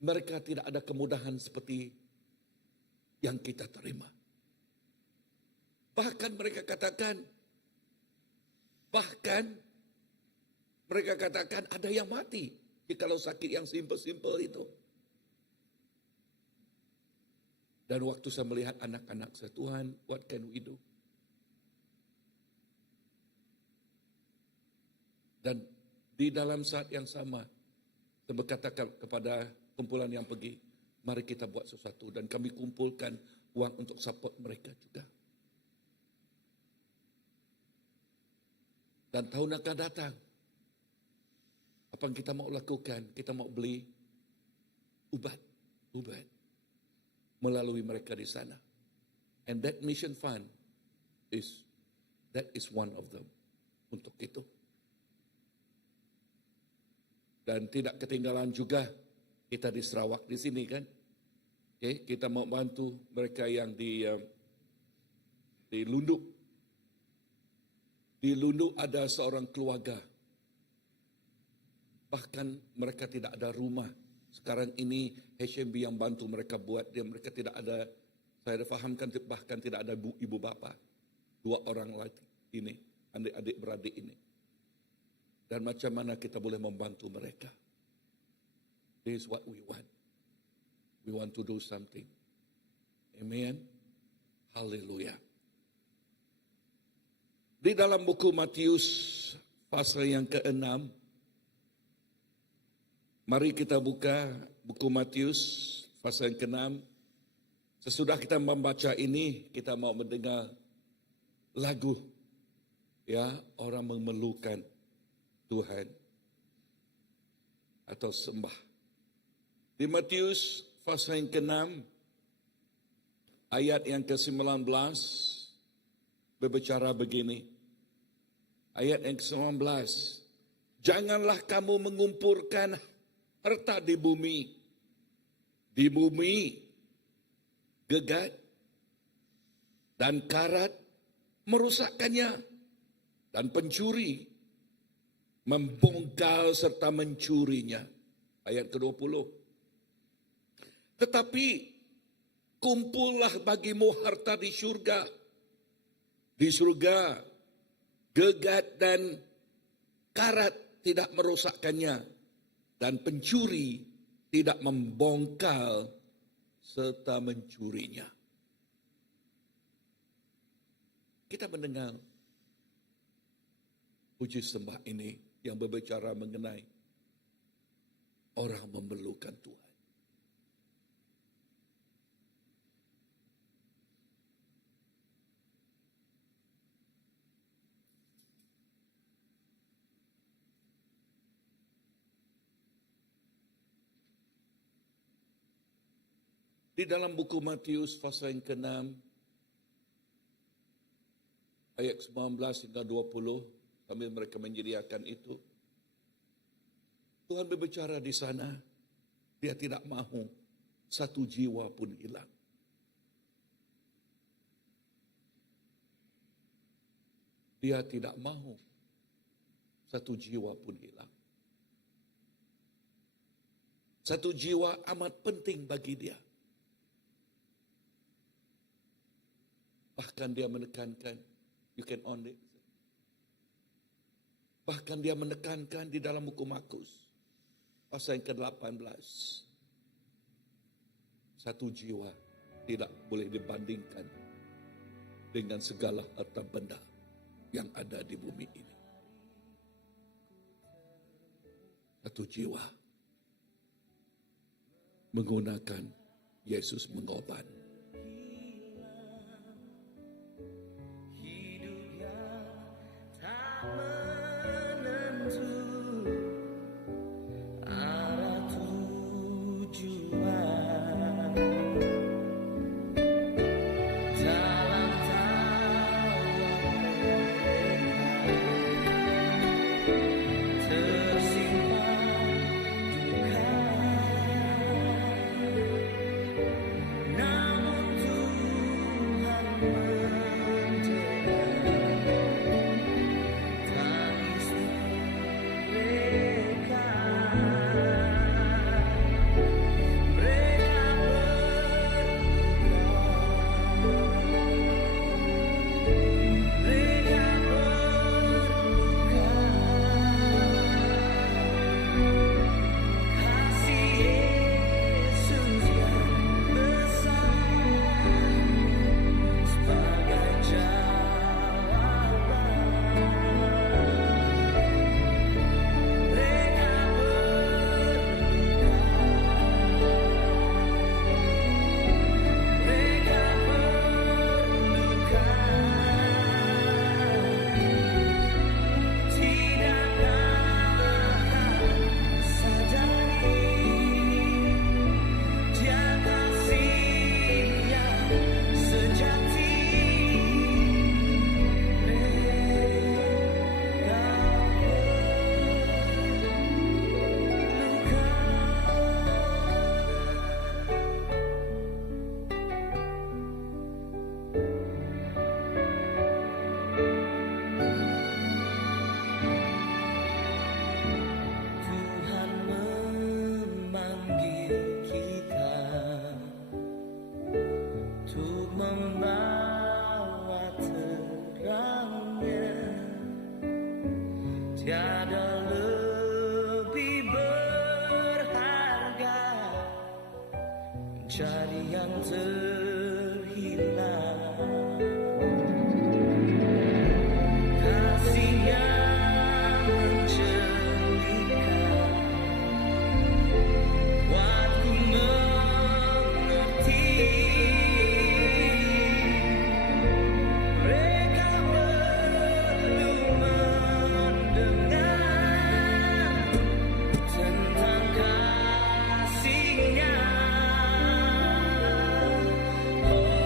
Mereka tidak ada kemudahan seperti yang kita terima. Bahkan mereka katakan ada yang mati. Kalau sakit yang simple-simple itu. Dan waktu saya melihat anak-anak saya, Tuhan, what can we do? Dan di dalam saat yang sama, saya berkata kepada kumpulan yang pergi, mari kita buat sesuatu. Dan kami kumpulkan uang untuk support mereka juga. Dan tahun akan datang, apa yang kita mau lakukan? Kita mau beli ubat melalui mereka di sana. And that mission fund is one of them untuk itu. Dan tidak ketinggalan juga kita di Sarawak di sini, kan? Kita mau bantu mereka yang di Lunduk. Di Lunduk ada seorang keluarga. Bahkan mereka tidak ada rumah. Sekarang ini HMB yang bantu mereka buat. Mereka tidak ada, saya fahamkan bahkan tidak ada ibu bapa. 2 orang lagi ini, adik beradik ini. Dan macam mana kita boleh membantu mereka. This is what we want. We want to do something. Amen. Haleluya. Di dalam buku Matius pasal yang ke-6, mari kita buka buku Matius pasal yang ke-6. Sesudah kita membaca ini, kita mau mendengar lagu, ya, orang memerlukan Tuhan atau sembah. Di Matius pasal yang ke-6, ayat yang ke-19 berbicara begini. Ayat yang ke-19, janganlah kamu mengumpulkan harta di bumi. Di bumi gegat dan karat merusakkannya, dan pencuri membongkar serta mencurinya. Ayat ke-20. Tetapi kumpullah bagimu harta di surga. Di surga gegat dan karat tidak merusakkannya, dan pencuri tidak membongkar serta mencurinya. Kita mendengar puji sembah ini yang berbicara mengenai orang memerlukan Tuhan. Di dalam buku Matius pasal yang ke-6 ayat 19 hingga 20 sambil mereka menyediakan itu, Tuhan berbicara di sana, dia tidak mahu satu jiwa pun hilang. Dia tidak mahu satu jiwa pun hilang. Satu jiwa amat penting bagi dia. Bahkan dia menekankan, you can only. Bahkan dia menekankan di dalam buku Markus, pasal yang ke-18. Satu jiwa tidak boleh dibandingkan dengan segala harta benda yang ada di bumi ini. Satu jiwa menggunakan Yesus mengobat. Tiada lebih berharga mencari yang terhilang. Kasihnya menjadikan waktu mengerti. Mereka perlu mendengar tentang kasihnya. Oh,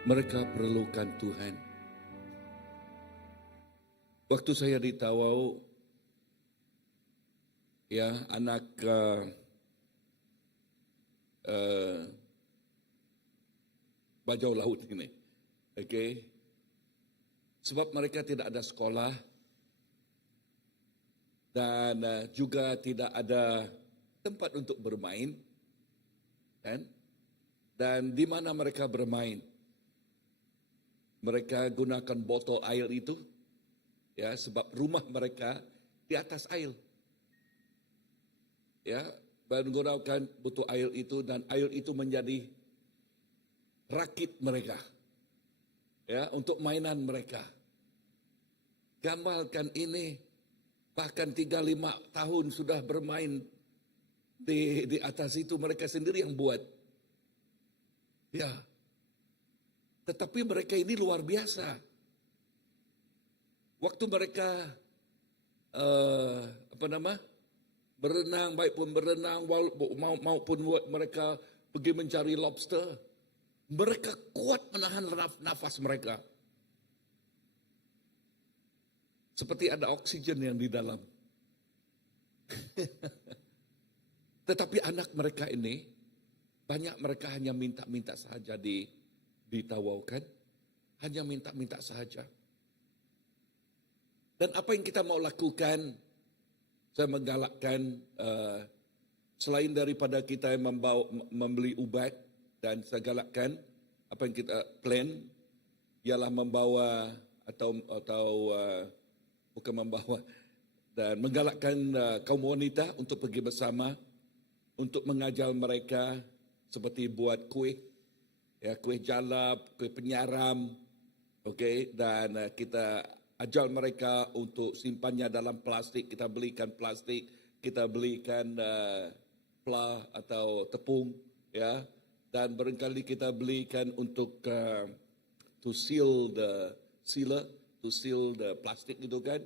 Mereka perlukan Tuhan. Waktu saya di Tawau, ya anak bajau laut ini, okay? Sebab mereka tidak ada sekolah dan juga tidak ada tempat untuk bermain, kan? Dan di mana mereka bermain? Mereka gunakan botol air itu, ya, sebab rumah mereka di atas air. Ya, menggunakan botol air itu dan air itu menjadi rakit mereka. Ya, untuk mainan mereka. Gambarkan ini, bahkan 3-5 tahun sudah bermain di atas itu, mereka sendiri yang buat. Ya. Tetapi mereka ini luar biasa. Waktu mereka berenang, baik pun berenang maupun mereka pergi mencari lobster, mereka kuat menahan nafas mereka. Seperti ada oksigen yang di dalam. Tetapi anak mereka ini, banyak mereka hanya minta-minta saja ditawaukan, hanya minta-minta saja. Dan apa yang kita mau lakukan, saya menggalakkan selain daripada kita yang membeli ubat, dan saya galakkan apa yang kita plan ialah membawa atau bukan membawa dan menggalakkan kaum wanita untuk pergi bersama untuk mengajar mereka seperti buat kuih, ya, kuih jalap, kuih penyaram, okey, dan kita ajar mereka untuk simpannya dalam plastik. Kita belikan plastik, kita belikan pla atau tepung, ya, dan barangkali kita belikan untuk to seal the plastik itu kan,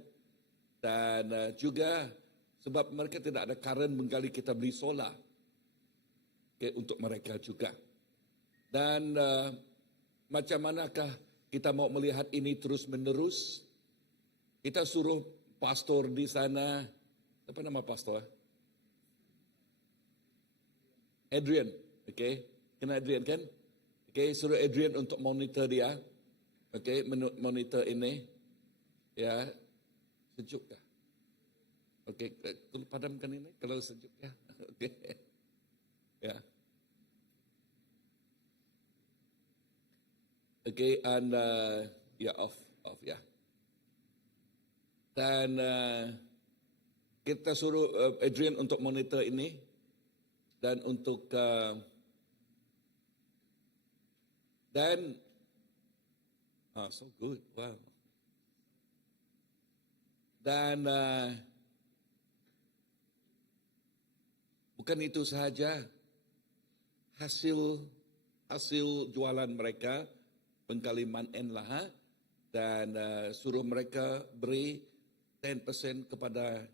dan juga sebab mereka tidak ada current, barangkali kita beli solar, okay, untuk mereka juga. Dan macam manakah kita mau melihat ini terus menerus? Kita suruh pastor di sana, apa nama pastor? Adrian, okay? Kena Adrian kan? Okay, suruh Adrian untuk monitor dia. Okay, monitor ini. Ya, sejuk kah? Okay, padamkan ini kalau sejuk ya. Okay. Ya. Okay, and off ya. Dan kita suruh Adrian untuk monitor ini dan untuk so good, wow. Dan bukan itu sahaja, hasil jualan mereka pengkaliman lah, dan suruh mereka beri 10% kepada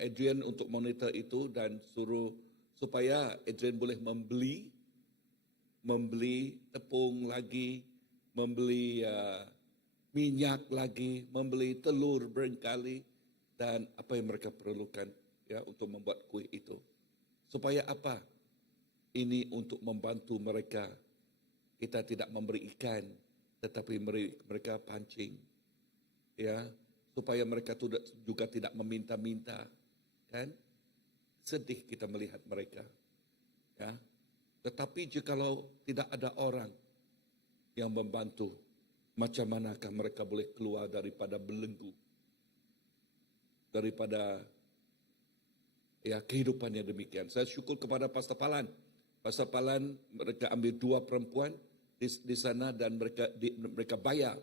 Adrian untuk monitor itu, dan suruh supaya Adrian boleh membeli tepung lagi, membeli minyak lagi, membeli telur barangkali, dan apa yang mereka perlukan, ya, untuk membuat kuih itu. Supaya apa? Ini untuk membantu mereka. Kita tidak memberi ikan, tetapi mereka pancing, ya, supaya mereka juga tidak meminta-minta, kan? Sedih kita melihat mereka, ya. Tetapi jikalau tidak ada orang yang membantu, macam manakah mereka boleh keluar daripada belenggu, daripada, ya, kehidupan yang demikian. Saya syukur kepada Pastor Palan. Pastor Palan, mereka ambil 2 perempuan di sana, dan mereka bayar,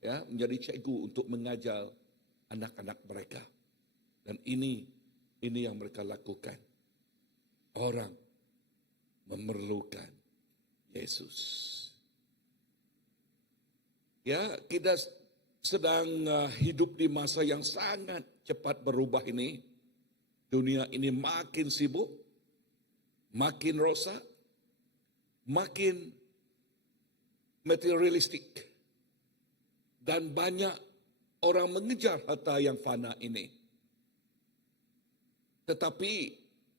ya, menjadi cikgu untuk mengajar anak-anak mereka. Dan ini yang mereka lakukan. Orang memerlukan Yesus. Ya, kita sedang hidup di masa yang sangat cepat berubah ini. Dunia ini makin sibuk, makin rosak, makin materialistik. Dan banyak orang mengejar harta yang fana ini. Tetapi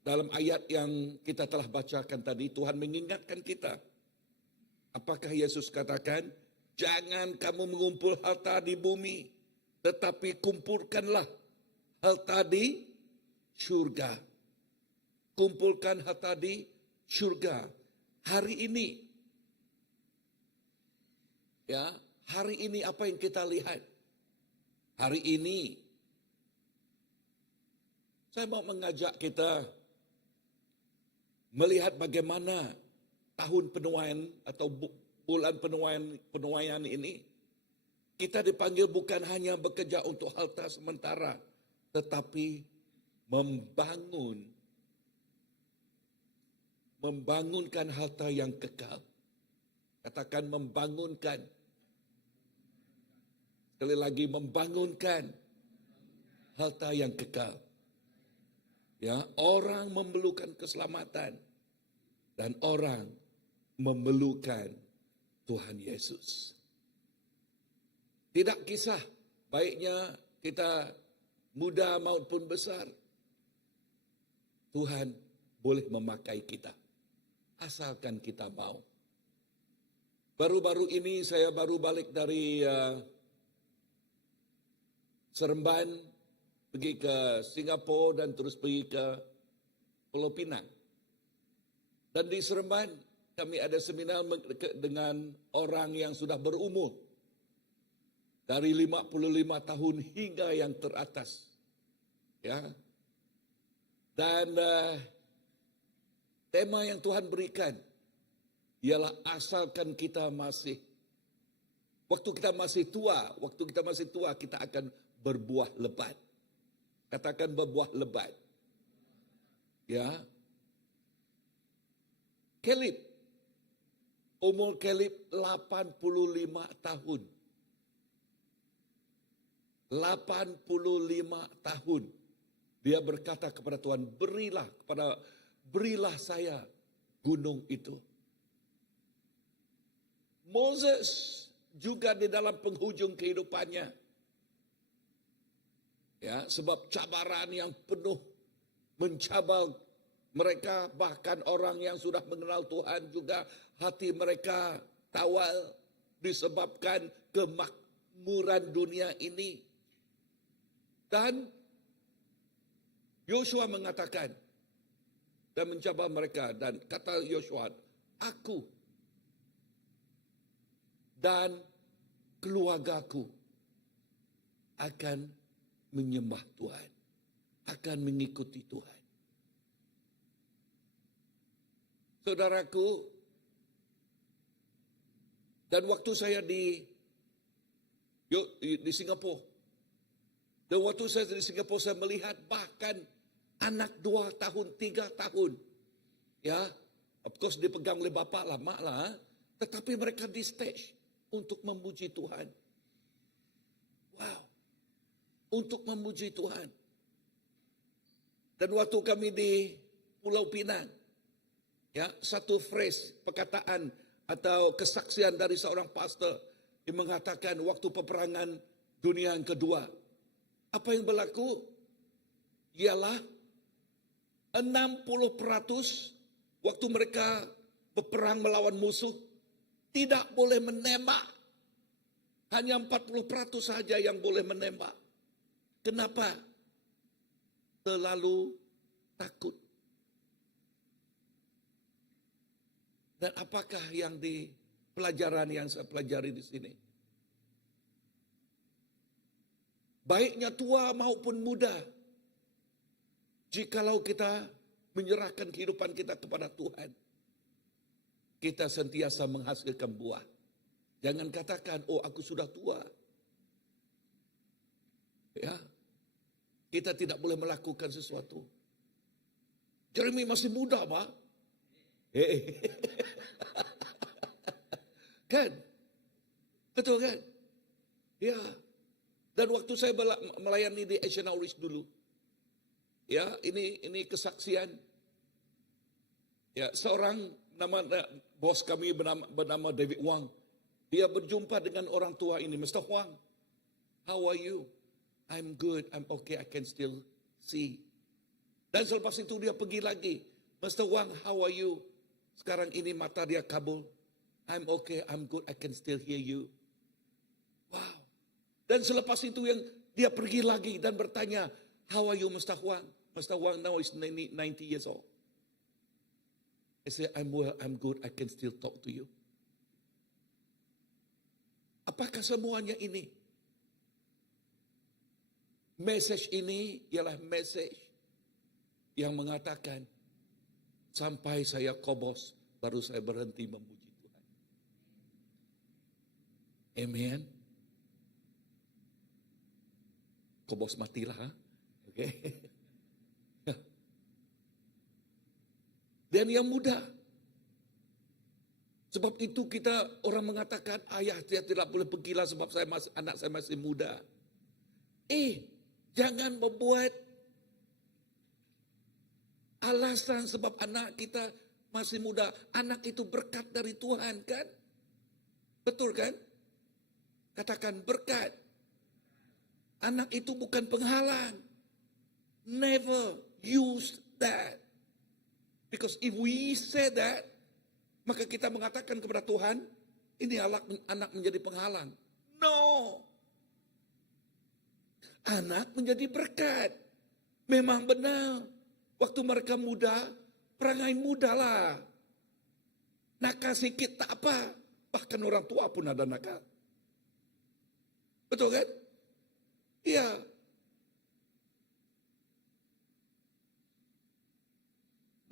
dalam ayat yang kita telah bacakan tadi, Tuhan mengingatkan kita. Apakah Yesus katakan, jangan kamu mengumpul harta di bumi, tetapi kumpulkanlah harta di surga. Kumpulkan harta di surga. Hari ini, ya, hari ini apa yang kita lihat? Hari ini, saya mau mengajak kita melihat bagaimana tahun penuaian atau bulan penuaian ini. Kita dipanggil bukan hanya bekerja untuk harta sementara, tetapi membangunkan harta yang kekal. Katakan membangunkan. Sekali lagi membangunkan harta yang kekal. Ya, orang memerlukan keselamatan dan orang memerlukan Tuhan Yesus. Tidak kisah baiknya kita muda maupun besar. Tuhan boleh memakai kita. Asalkan kita mau. Baru-baru ini saya baru balik dari Seremban, pergi ke Singapura dan terus pergi ke Pulau Pinang. Dan di Seremban kami ada seminar dengan orang yang sudah berumur. Dari 55 tahun hingga yang teratas. Ya. Dan tema yang Tuhan berikan ialah asalkan kita masih, waktu kita masih tua kita akan berbuah lebat. Katakan berbuah lebat. Ya. Caleb, umur Caleb 85 tahun. 85 tahun. Dia berkata kepada Tuhan, berilah saya gunung itu. Moses juga di dalam penghujung kehidupannya. Ya, sebab cabaran yang penuh mencabar mereka, bahkan orang yang sudah mengenal Tuhan juga hati mereka tawar disebabkan kemakmuran dunia ini. Dan Yosua mengatakan dan mencabar mereka, dan kata Yosua, aku dan keluargaku akan menyembah Tuhan, akan mengikuti Tuhan. Saudaraku, dan waktu saya di Singapura, dan waktu saya di Singapura saya melihat bahkan anak 2 tahun, 3 tahun, ya, of course dipegang oleh bapak lah, mak lah, tetapi mereka di stage untuk memuji Tuhan. Wow. Untuk memuji Tuhan. Dan waktu kami di Pulau Pinang, ya, satu phrase, perkataan atau kesaksian dari seorang pastor yang mengatakan waktu peperangan dunia yang kedua, apa yang berlaku ialah 60% waktu mereka berperang melawan musuh tidak boleh menembak. Hanya 40% saja yang boleh menembak. Kenapa? Terlalu takut. Dan apakah yang di pelajaran yang saya pelajari di sini? Baiknya tua maupun muda, jikalau kita menyerahkan kehidupan kita kepada Tuhan, kita sentiasa menghasilkan buah. Jangan katakan, oh aku sudah tua. Ya, kita tidak boleh melakukan sesuatu. Jeremy masih muda, Pak. Kan? Betul kan? Ya. Dan waktu saya melayani di Asian Outreach dulu, ya, ini kesaksian. Ya, seorang bos kami bernama David Wang. Dia berjumpa dengan orang tua ini, Mr. Huang. How are you? I'm good, I'm okay, I can still see. Dan selepas itu dia pergi lagi. Mr. Wang, how are you? Sekarang ini mata dia kabul. I'm okay, I'm good, I can still hear you. Wow. Dan selepas itu yang dia pergi lagi dan bertanya, how are you Mr. Huang? Mr. Huang now is 90 years old. I say, I'm well, I'm good, I can still talk to you. Apakah semuanya ini? Message ini ialah message yang mengatakan, sampai saya kobos, baru saya berhenti memuji Tuhan. Amen. Kobos matilah, oke? Dan yang muda. Sebab itu kita orang mengatakan, ayah saya tidak boleh pergilah sebab anak saya masih muda. Jangan membuat alasan sebab anak kita masih muda. Anak itu berkat dari Tuhan kan? Betul kan? Katakan berkat. Anak itu bukan penghalang. Never use that. Because if we say that, maka kita mengatakan kepada Tuhan, ini anak menjadi penghalang. No. Anak menjadi berkat. Memang benar. Waktu mereka muda, perangai muda lah. Nakal sikit tak apa. Bahkan orang tua pun ada nakal. Betul kan? Iya.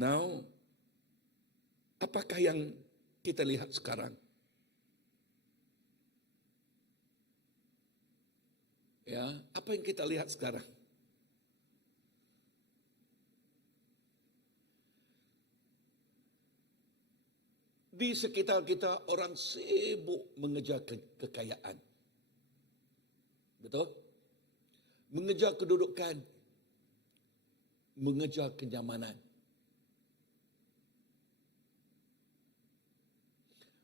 Now, apakah yang kita lihat sekarang? Ya, apa yang kita lihat sekarang? Di sekitar kita orang sibuk mengejar kekayaan. Betul? Mengejar kedudukan. Mengejar kenyamanan.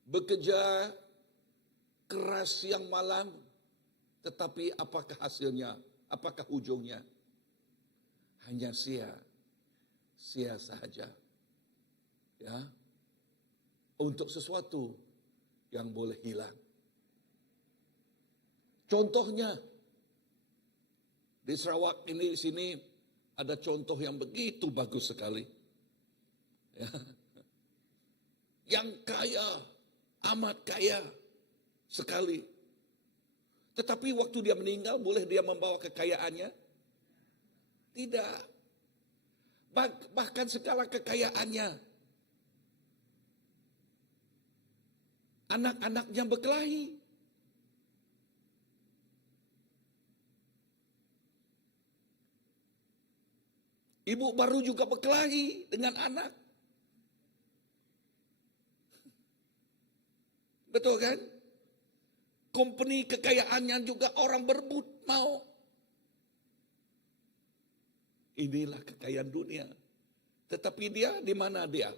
Bekerja keras siang malam, tetapi apakah hasilnya? Apakah ujungnya? Hanya sia sahaja. Ya, untuk sesuatu yang boleh hilang. Contohnya, di Sarawak ini di sini ada contoh yang begitu bagus sekali. Ya. Yang kaya, amat kaya sekali. Tetapi waktu dia meninggal, boleh dia membawa kekayaannya? Tidak. Bahkan segala kekayaannya, anak-anaknya berkelahi. Ibu baru juga berkelahi dengan anak. Betul kan? Company kekayaannya juga orang berebut mau. Inilah kekayaan dunia. Tetapi dia di mana dia?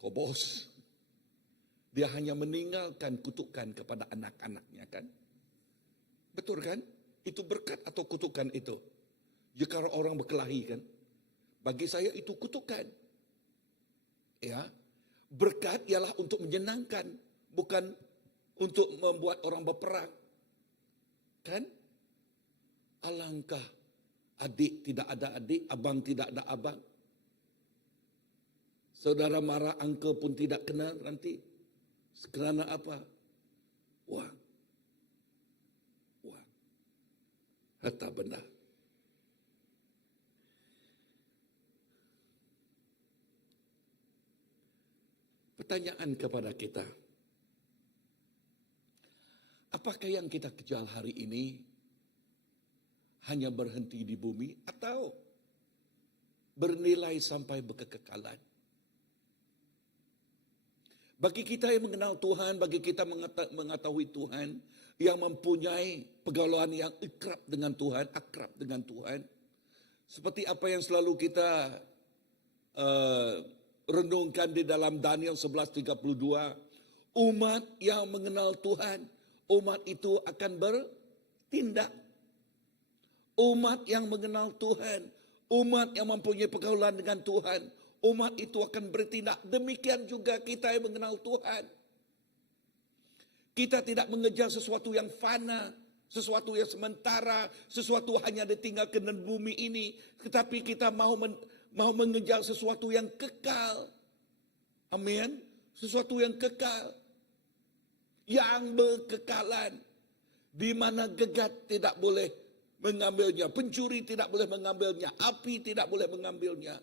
Kobos. Dia hanya meninggalkan kutukan kepada anak-anaknya kan? Betul kan? Itu berkat atau kutukan itu? Jika orang berkelahi kan? Bagi saya itu kutukan. Ya. Berkat ialah untuk menyenangkan, bukan untuk membuat orang berperang. Kan? Alangkah adik tidak ada adik, abang tidak ada abang. Saudara marah, uncle pun tidak kenal nanti. Kerana apa? Wang. Harta benda. Pertanyaan kepada kita, apakah yang kita kejar hari ini hanya berhenti di bumi atau bernilai sampai berkekalan? Bagi kita yang mengenal Tuhan, bagi kita mengetahui Tuhan, yang mempunyai pergaulan yang akrab dengan Tuhan, seperti apa yang selalu kita renungkan di dalam Daniel 11:32, umat yang mengenal Tuhan, umat itu akan bertindak. Umat yang mengenal Tuhan, umat yang mempunyai pergaulan dengan Tuhan, umat itu akan bertindak. Demikian juga kita yang mengenal Tuhan. Kita tidak mengejar sesuatu yang fana, sesuatu yang sementara, sesuatu hanya ditinggalkan di bumi ini. Tetapi kita mau mengejar sesuatu yang kekal. Amin. Sesuatu yang kekal. Yang berkekalan. Di mana gegat tidak boleh mengambilnya. Pencuri tidak boleh mengambilnya. Api tidak boleh mengambilnya.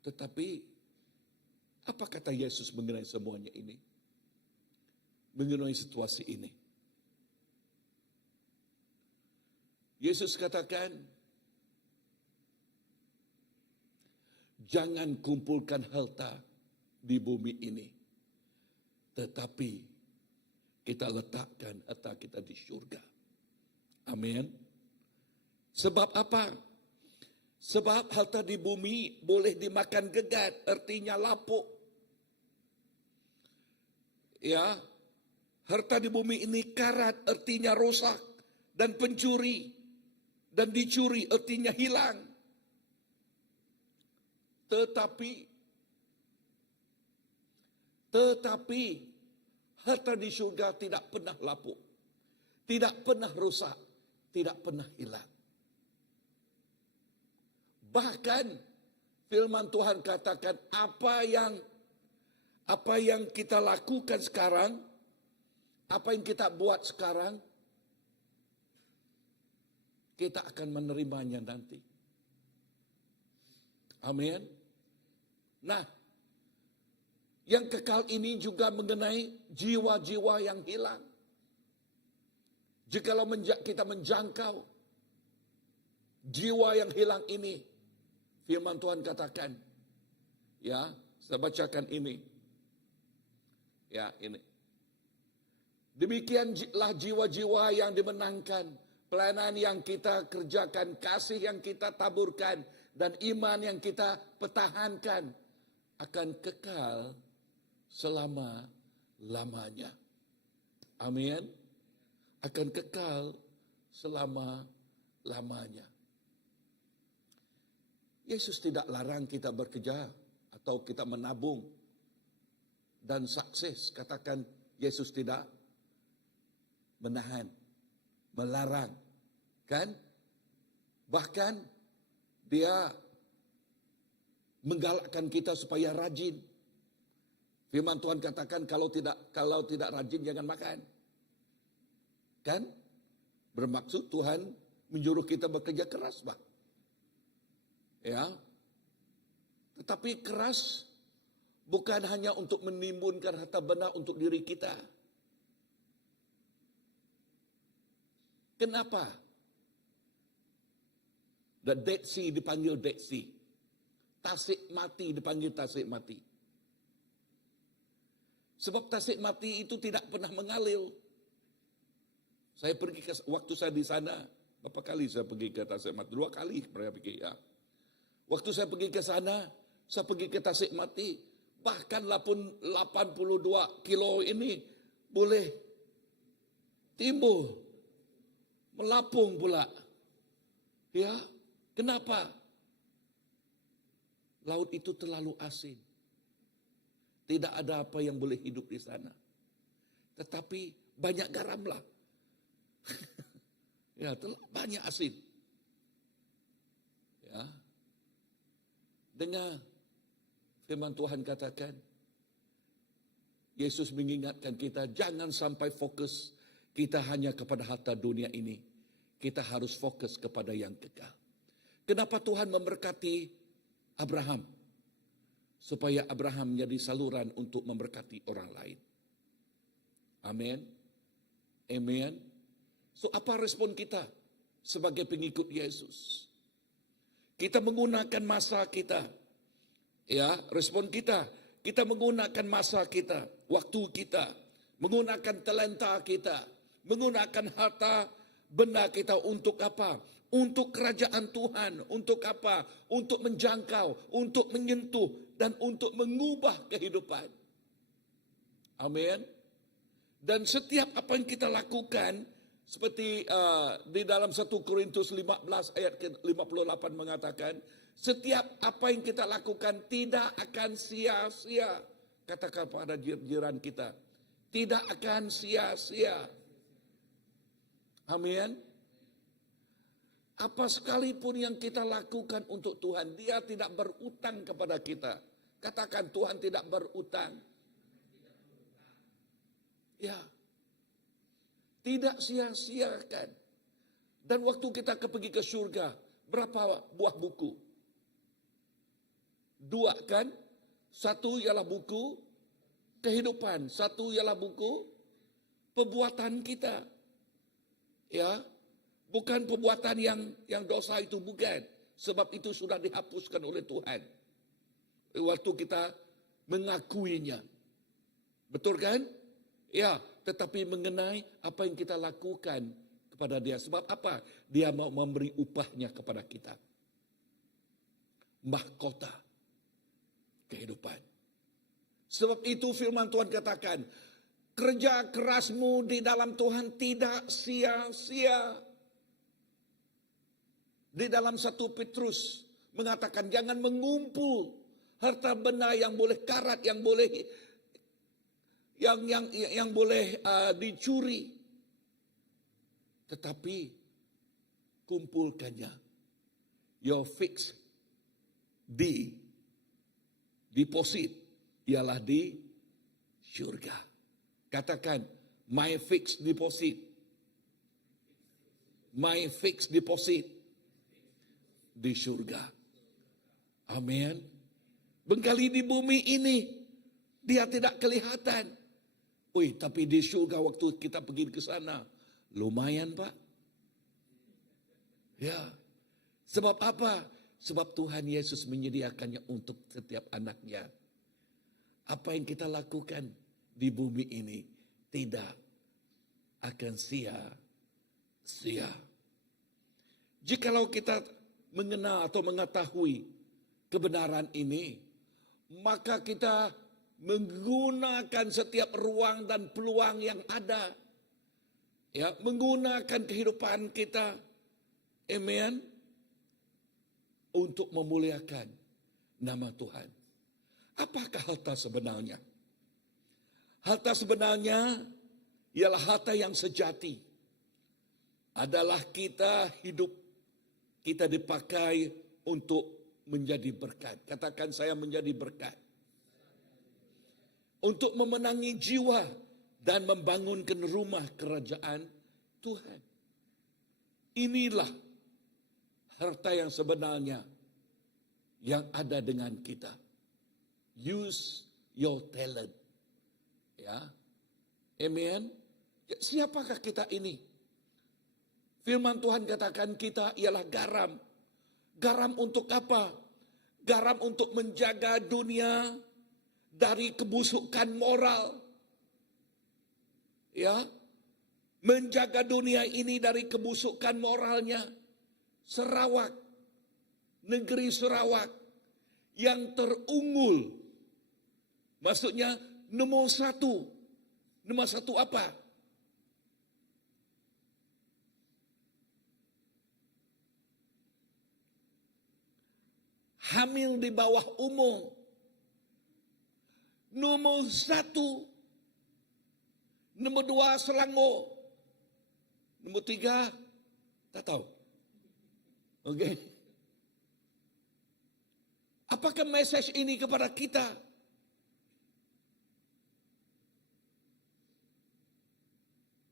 Tetapi apa kata Yesus mengenai semuanya ini? Mengenai situasi ini. Yesus katakan, jangan kumpulkan harta di bumi ini. Tetapi kita letakkan harta kita di surga. Amin. Sebab apa? Sebab harta di bumi boleh dimakan gegat, artinya lapuk. Ya, harta di bumi ini karat, artinya rosak. Dan pencuri, dan dicuri, artinya hilang. Tetapi harta di surga tidak pernah lapuk, tidak pernah rusak, tidak pernah hilang. Bahkan firman Tuhan katakan apa yang kita lakukan sekarang, apa yang kita buat sekarang, kita akan menerimanya nanti. Amin. Nah, yang kekal ini juga mengenai jiwa-jiwa yang hilang. Jikalau kita menjangkau jiwa yang hilang ini, firman Tuhan katakan, ya, saya bacakan ini. Ya, ini. Demikianlah jiwa-jiwa yang dimenangkan, pelayanan yang kita kerjakan, kasih yang kita taburkan, dan iman yang kita pertahankan akan kekal selama-lamanya. Amin. Akan kekal selama-lamanya. Yesus tidak larang kita bekerja atau kita menabung dan sukses. Katakan Yesus tidak menahan, melarang. Kan? Bahkan dia menggalakkan kita supaya rajin. Firman Tuhan katakan kalau tidak rajin jangan makan. Kan? Bermaksud Tuhan menyuruh kita bekerja keras, Pak. Ya. Tetapi keras bukan hanya untuk menimbunkan harta benda untuk diri kita. Kenapa? The Dead Sea dipanggil Dead Sea. Tasik mati dipanggil tasik mati. Sebab tasik mati itu tidak pernah mengalir. Saya pergi waktu saya di sana, berapa kali saya pergi ke tasik mati? 2 kali saya pergi ya. Waktu saya pergi ke sana, saya pergi ke tasik mati, bahkan 82 kilo ini boleh timbul, melapung pula. Ya, kenapa? Laut itu terlalu asin. Tidak ada apa yang boleh hidup di sana. Tetapi banyak garamlah. Ya, banyak asin. Ya. Dengar firman Tuhan katakan, Yesus mengingatkan kita jangan sampai fokus kita hanya kepada harta dunia ini. Kita harus fokus kepada yang kekal. Kenapa Tuhan memberkati Abraham? Supaya Abraham menjadi saluran untuk memberkati orang lain. Amin. Amin. So apa respon kita sebagai pengikut Yesus? Kita menggunakan masa kita. Ya, respon kita. kita menggunakan masa kita, waktu kita, menggunakan talenta kita, menggunakan harta benda kita untuk apa? Untuk kerajaan Tuhan, untuk apa? Untuk menjangkau, untuk menyentuh, dan untuk mengubah kehidupan. Amin. Dan setiap apa yang kita lakukan, seperti di dalam 1 Korintus 15 ayat 58 mengatakan, setiap apa yang kita lakukan tidak akan sia-sia. Katakan pada jiran kita, tidak akan sia-sia. Amin. Apa sekalipun yang kita lakukan untuk Tuhan, Dia tidak berutang kepada kita. Katakan, Tuhan tidak berutang. Ya, tidak sia-siakan. Dan waktu kita pergi ke surga, berapa buah buku? 2 kan? 1 ialah buku kehidupan, 1 ialah buku perbuatan kita. Ya, bukan perbuatan yang dosa itu, bukan. Sebab itu sudah dihapuskan oleh Tuhan. Waktu kita mengakuinya. Betul kan? Ya, tetapi mengenai apa yang kita lakukan kepada Dia. Sebab apa? Dia mau memberi upahnya kepada kita. Mahkota kehidupan. Sebab itu firman Tuhan katakan, kerja kerasmu di dalam Tuhan tidak sia-sia. Di dalam 1 Petrus mengatakan, jangan mengumpul harta benda yang boleh karat, yang boleh dicuri. Tetapi kumpulkannya. Your fixed deposit ialah di surga. Katakan, my fixed deposit. My fixed deposit di surga. Amin. Bengkali di bumi ini dia tidak kelihatan. Tapi di surga waktu kita pergi ke sana, lumayan Pak. Ya. Sebab apa? Sebab Tuhan Yesus menyediakannya untuk setiap anaknya. Apa yang kita lakukan di bumi ini tidak akan sia-sia. Jikalau kita mengenal atau mengetahui kebenaran ini, maka kita menggunakan setiap ruang dan peluang yang ada. Ya, menggunakan kehidupan kita. Amen. Untuk memuliakan nama Tuhan. Apakah harta sebenarnya? Harta sebenarnya ialah harta yang sejati. Adalah kita hidup, kita dipakai untuk menjadi berkat. Katakan, saya menjadi berkat. Untuk memenangi jiwa dan membangunkan rumah kerajaan Tuhan. Inilah harta yang sebenarnya yang ada dengan kita. Use your talent. Ya. Amen. Siapakah kita ini? Firman Tuhan katakan kita ialah garam. Garam untuk apa? Garam untuk menjaga dunia dari kebusukan moral. Ya. Menjaga dunia ini dari kebusukan moralnya. Sarawak, negeri Sarawak yang terunggul. Maksudnya nomor 1. Nomor 1 apa? Hamil di bawah umur. Nomor 1. Nomor 2 Selangor. Nomor 3 tak tahu. Oke. Apakah message ini kepada kita?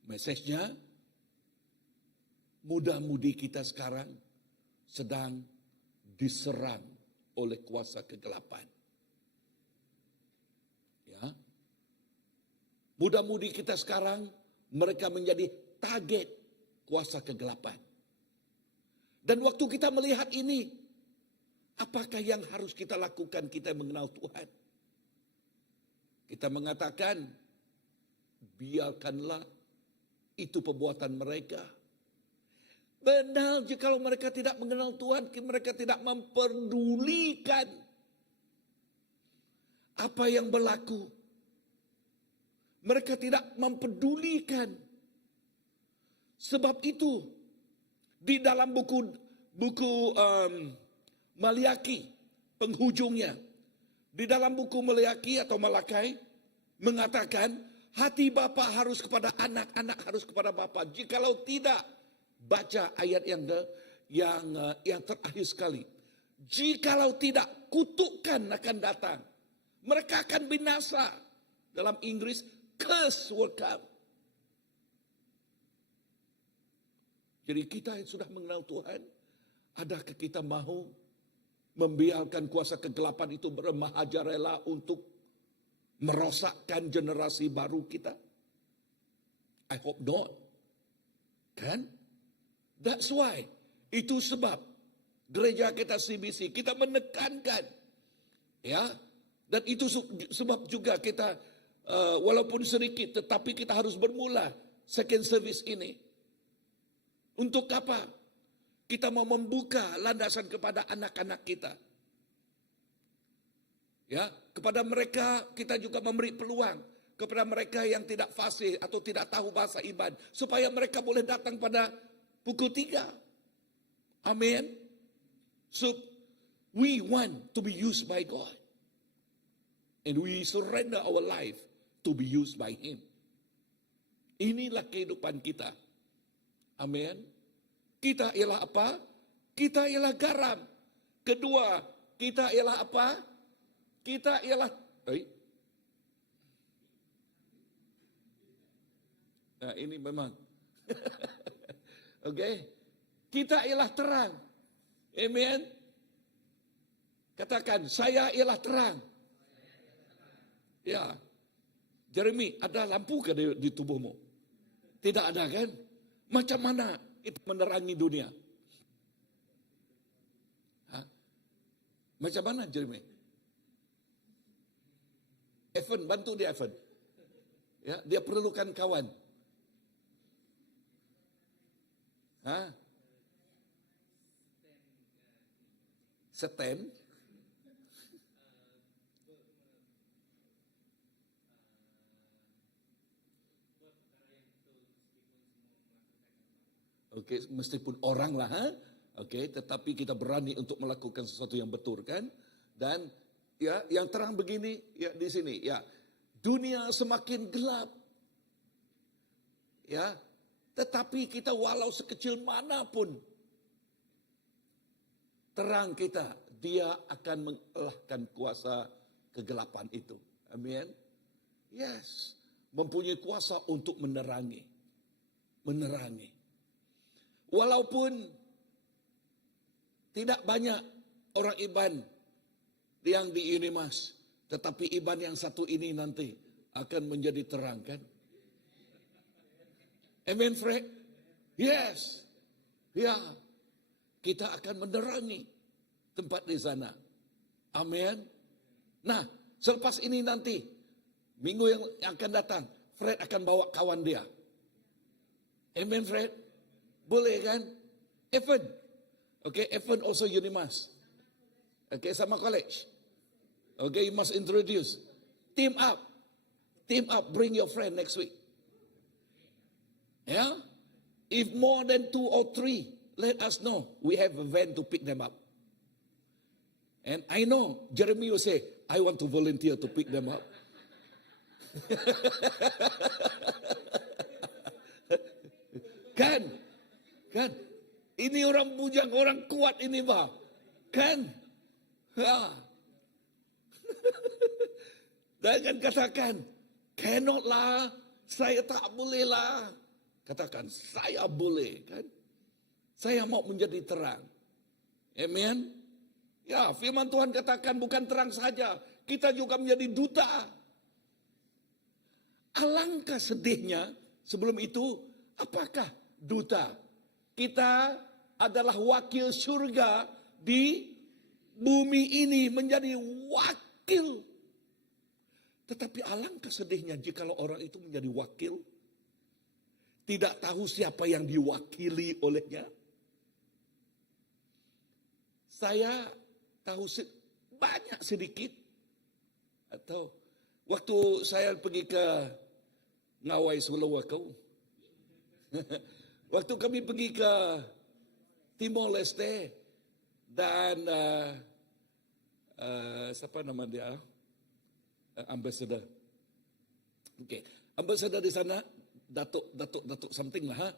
Message-nya, muda-mudi kita sekarang sedang diserang oleh kuasa kegelapan. Ya. Muda-mudi kita sekarang, mereka menjadi target kuasa kegelapan. Dan waktu kita melihat ini, apakah yang harus kita lakukan, kita mengenal Tuhan? Kita mengatakan, biarkanlah itu perbuatan mereka. Benar, jika mereka tidak mengenal Tuhan, mereka tidak memperdulikan apa yang berlaku. Mereka tidak mempedulikan. Sebab itu, di dalam buku Maliaki, penghujungnya, di dalam buku Maliaki atau Malakai, mengatakan, hati bapa harus kepada anak, anak harus kepada bapa. Jikalau tidak, baca ayat yang terakhir sekali. Jikalau tidak, kutukan akan datang. Mereka akan binasa. Dalam Inggris, curse will come. Jadi kita yang sudah mengenal Tuhan, adakah kita mahu membiarkan kuasa kegelapan itu bermahajarela untuk merosakkan generasi baru kita? I hope not. Kan? That's why. Itu sebab gereja kita CBC, kita menekankan. Ya. Dan itu sebab juga kita, walaupun sedikit, tetapi kita harus bermula second service ini. Untuk apa? Kita mau membuka landasan kepada anak-anak kita. Ya, kepada mereka kita juga memberi peluang kepada mereka yang tidak fasih atau tidak tahu bahasa Iban, supaya mereka boleh datang pada pukul 3. Amin. So we want to be used by God. And we surrender our life to be used by Him. Inilah kehidupan kita. Amin. Kita ialah apa? Kita ialah garam. Kedua, kita ialah apa? Kita ialah Nah, ini memang. Oke. Kita ialah terang. Amen. Katakan, saya ialah terang. Ya. Jeremy, ada lampu ke di tubuhmu? Tidak ada kan? Macam mana itu menerangi dunia? Hah? Macam mana Jeremy? Evan, bantu dia Evan. Ya, dia perlukan kawan. Hah? Stand. Oke, meskipun orang lah, oke, tetapi kita berani untuk melakukan sesuatu yang betul kan? Dan ya, yang terang begini, ya di sini, ya, dunia semakin gelap, ya, tetapi kita walau sekecil manapun terang kita, dia akan mengalahkan kuasa kegelapan itu. Amin. Yes, mempunyai kuasa untuk menerangi. Walaupun tidak banyak orang Iban yang di Unimas, tetapi Iban yang satu ini nanti akan menjadi terang kan? Amen, Fred? Yes. Ya. Kita akan menerangi tempat di sana. Amin. Nah, selepas ini nanti, minggu yang akan datang, Fred akan bawa kawan dia. Amen, Fred? Boleh kan? Evan. Okay, Evan also Unimas. Okay, sama college. Okay, you must introduce. Team up. Team up, bring your friend next week. Yeah? If more than 2 or 3, let us know. We have a van to pick them up. And I know Jeremy will say, I want to volunteer to pick them up. Kan? Ini orang bujang, orang kuat ini Pak. Kan? Ya. Jangan katakan, cannot lah, saya tak boleh lah. Katakan, saya boleh kan. Saya mau menjadi terang. Amen. Ya, firman Tuhan katakan bukan terang saja, kita juga menjadi duta. Alangkah sedihnya, sebelum itu, apakah duta? Kita adalah wakil surga di bumi ini, menjadi wakil. Tetapi alangkah sedihnya jikalau orang itu menjadi wakil, tidak tahu siapa yang diwakili olehnya. Saya tahu banyak sedikit. Atau waktu saya pergi ke Ngawai Sulawakau, waktu kami pergi ke Timor Leste dan siapa nama dia? Ambassador. Okay. Ambassador di sana, Datuk something lah.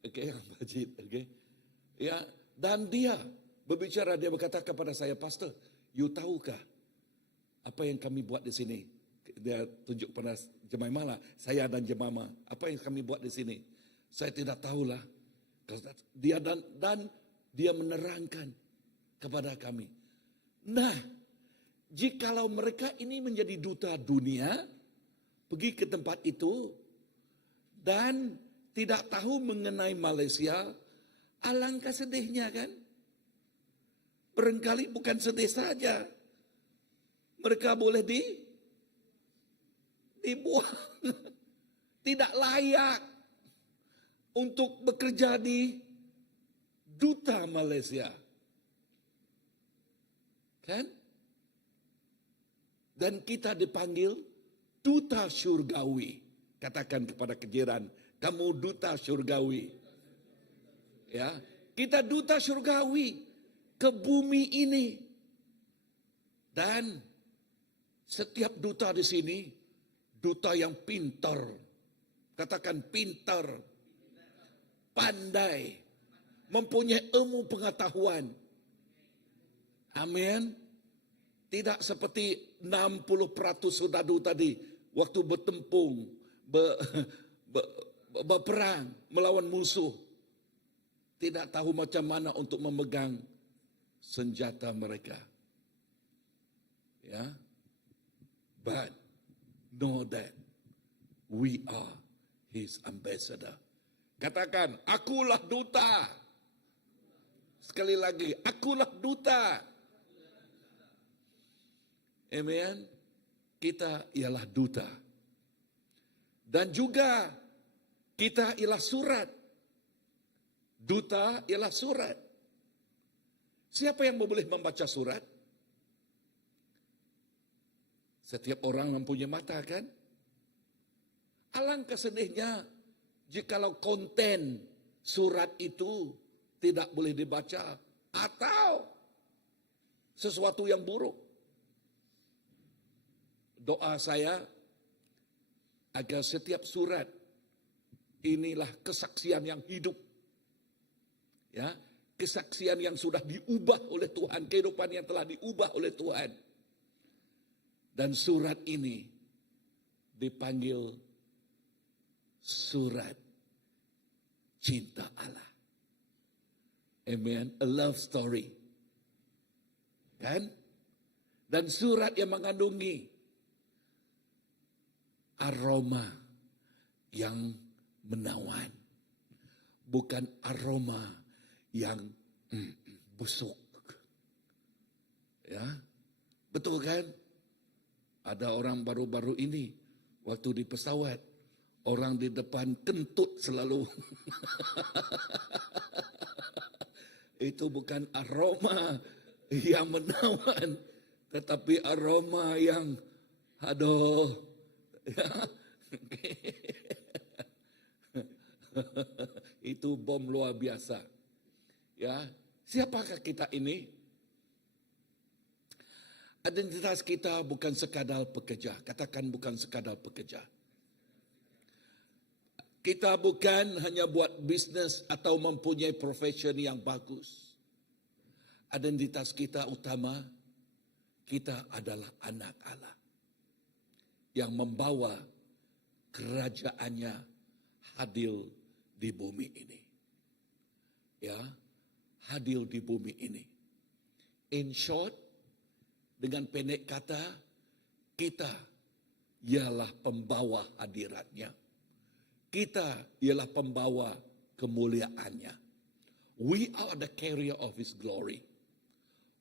Okay, Majid. Okay. Ya, dan dia berbicara, dia berkata kepada saya, Pastor, you tahukah apa yang kami buat di sini? Dia tunjuk pada Jemaimah lah, saya dan Jemaimah. Apa yang kami buat di sini? Saya tidak tahulah. Dia dan dia menerangkan kepada kami. Nah, jikalau mereka ini menjadi duta dunia, pergi ke tempat itu, dan tidak tahu mengenai Malaysia, alangkah sedihnya kan? Barangkali bukan sedih saja, mereka boleh dibuang, tidak layak untuk bekerja di duta Malaysia. Kan? Dan kita dipanggil duta syurgawi. Katakan kepada kejiran, kamu duta syurgawi. Ya, kita duta syurgawi ke bumi ini. Dan setiap duta di sini, duta yang pintar. Katakan pintar, pandai, mempunyai ilmu pengetahuan. Amin. Tidak seperti 60% sudadu tadi waktu bertempung, berperang melawan musuh. Tidak tahu macam mana untuk memegang senjata mereka. Ya. But know that we are his ambassador. Katakan, akulah duta. Sekali lagi, akulah duta. Amen. Kita ialah duta. Dan juga kita ialah surat. Duta ialah surat. Siapa yang boleh membaca surat? Setiap orang mempunyai mata kan? Alangkah sedihnya jikalau konten surat itu tidak boleh dibaca atau sesuatu yang buruk. Doa saya agar setiap surat inilah kesaksian yang hidup. Ya, kesaksian yang sudah diubah oleh Tuhan, kehidupan yang telah diubah oleh Tuhan. Dan surat ini dipanggil surat cinta Allah. Amen. A love story. Kan? Dan surat yang mengandungi aroma yang menawan. Bukan aroma yang busuk. Ya, betul kan? Ada orang baru-baru ini, waktu di pesawat, orang di depan kentut selalu. Itu bukan aroma yang menawan, tetapi aroma yang, aduh, ya. Itu bom luar biasa. Ya, siapakah kita ini? Identitas kita bukan sekadar pekerja. Katakan bukan sekadar pekerja. Kita bukan hanya buat bisnes atau mempunyai profesi yang bagus. Identitas kita utama, kita adalah anak Allah. Yang membawa kerajaannya hadir di bumi ini. Ya, hadir di bumi ini. In short, dengan pendek kata, kita ialah pembawa hadiratnya. Kita ialah pembawa kemuliaannya. We are the carrier of His glory.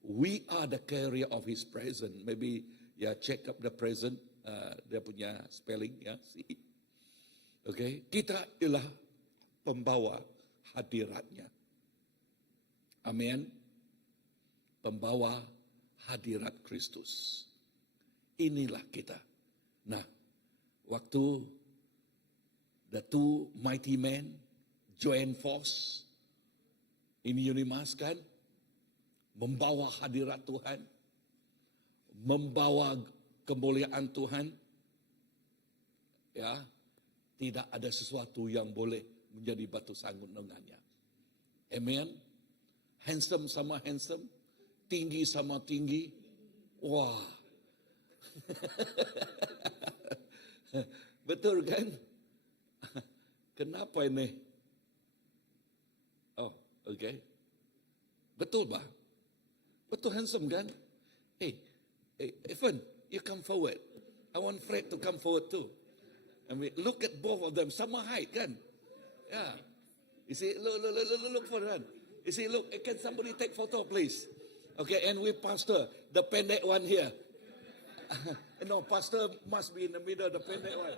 We are the carrier of His presence. Maybe check up the present dia punya spelling ya, C. Oke, kita ialah pembawa hadiratnya. Amin. Pembawa hadirat Kristus. Inilah kita. Nah, waktu the two mighty men join force in Unimas kan, membawa hadirat Tuhan, membawa kemuliaan Tuhan, ya, tidak ada sesuatu yang boleh menjadi batu sangkut dengannya. Amen. Handsome sama handsome, tinggi sama tinggi. Wah. Betul kan? Kenapa ini? Oh, okay. Betul bah? Betul handsome kan? Hey, Evan, you come forward. I want Fred to come forward too. I mean, look at both of them, sama height kan? Yeah. You see, look for one. You see, look, can somebody take photo please? Okay, and we pastor, the pendek one here. No, pastor must be in the middle, the pendek one.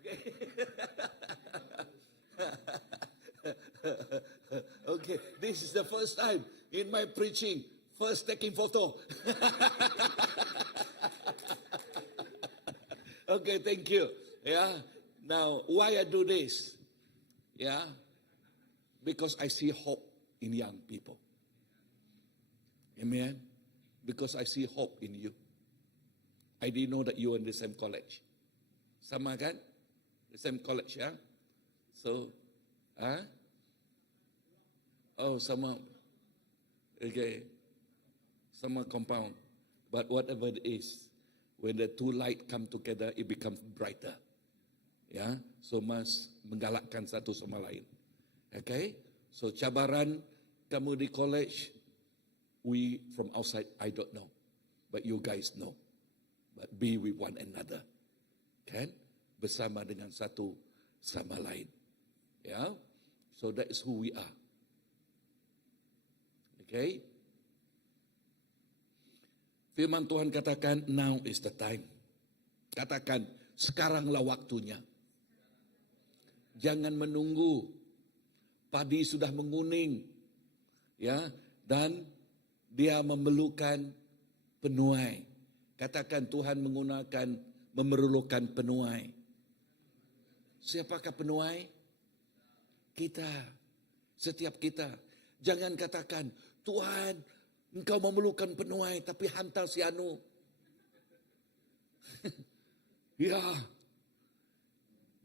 Okay. Okay, this is the first time in my preaching, first taking photo. Okay, thank you. Yeah. Now, why I do this? Yeah. Because I see hope in young people. Amen. Because I see hope in you. I didn't know that you were in the same college. Sama kan? The same college, ya? So, oh, sama. Okay. Sama compound. But whatever it is, when the two light come together, it becomes brighter. Ya, so mas menggalakkan satu sama lain. Okay? So cabaran kamu di college, we from outside, I don't know. But you guys know. But be with one another. Kan? Bersama dengan satu sama lain. Ya? So that is who we are. Okay? Firman Tuhan katakan, now is the time. Katakan, sekaranglah waktunya. Jangan menunggu. Padi sudah menguning. Ya, dan dia memerlukan penuai. Katakan Tuhan memerlukan penuai. Siapakah penuai? Kita. Setiap kita. Jangan katakan, Tuhan, Engkau memerlukan penuai, tapi hantar si Anu. Ya,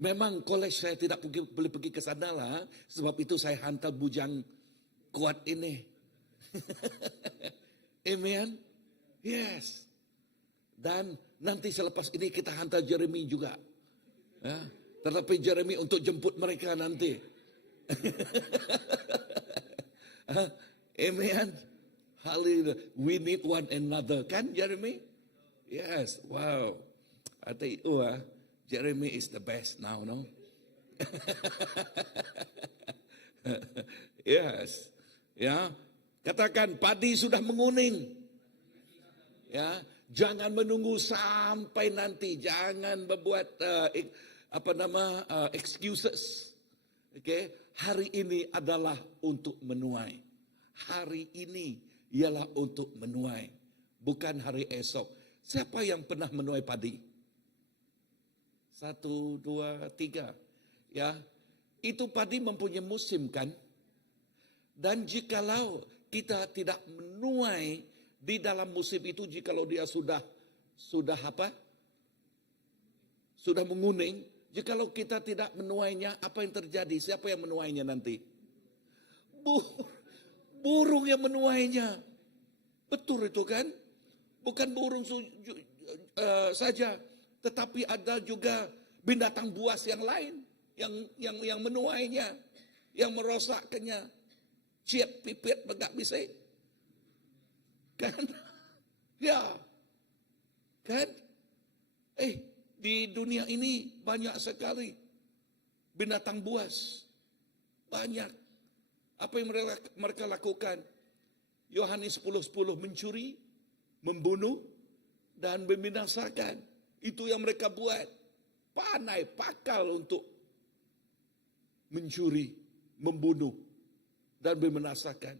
memang kolej saya tidak boleh pergi ke sana lah, sebab itu saya hantar bujang kuat ini. Amen. Yes. Dan nanti selepas ini kita hantar Jeremy juga. Ya, tetapi Jeremy untuk jemput mereka nanti. Amen. Hallelujah. We need one another. Kan Jeremy? Yes. Wow. I tell you, Jeremy is the best now, no? Yes. Ya. Katakan padi sudah menguning. Ya. Jangan menunggu sampai nanti. Jangan membuat excuses. Okay? Hari ini adalah untuk menuai. Hari ini ialah untuk menuai, bukan hari esok. Siapa yang pernah menuai padi? 1, 2, 3. Ya, itu padi mempunyai musim kan? Dan jikalau kita tidak menuai di dalam musim itu, jikalau dia sudah apa? Sudah menguning. Jikalau kita tidak menuainya, apa yang terjadi? Siapa yang menuainya nanti? Burung yang menuainya. Betul itu kan? Bukan burung saja, tetapi ada juga binatang buas yang lain yang menuainya, yang merosakkannya. Ciat pipit begak bisa. Kan? Ya. Kan? Di dunia ini banyak sekali binatang buas. Banyak. Apa yang mereka lakukan? Yohanes 10:10 mencuri, membunuh, dan membinasakan. Itu yang mereka buat. Pandai, pakal untuk mencuri, membunuh, dan membinasakan.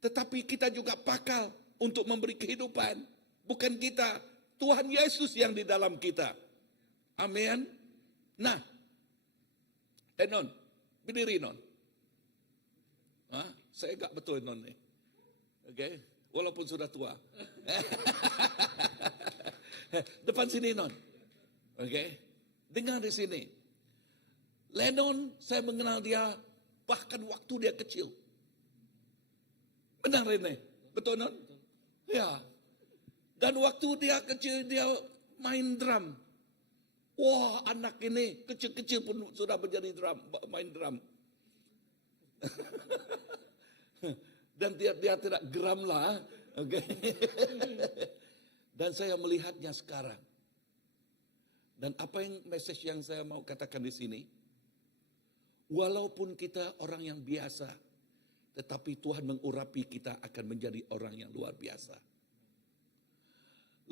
Tetapi kita juga pakal untuk memberi kehidupan. Bukan kita, Tuhan Yesus yang di dalam kita. Amin. Nah, Non, berdiri Non. Saya agak betul Non nih. Oke, walaupun sudah tua. Depan sini Non. Oke, dengar di sini. Lennon, saya mengenal dia bahkan waktu dia kecil. Benar Rene? Betul Non? Ya. Dan waktu dia kecil dia main drum. Wah, anak ini kecil-kecil pun sudah menjadi main drum. Dan dia tidak geram lah. Oke. Dan saya melihatnya sekarang. Dan apa yang message yang saya mau katakan di sini? Walaupun kita orang yang biasa, tetapi Tuhan mengurapi kita akan menjadi orang yang luar biasa.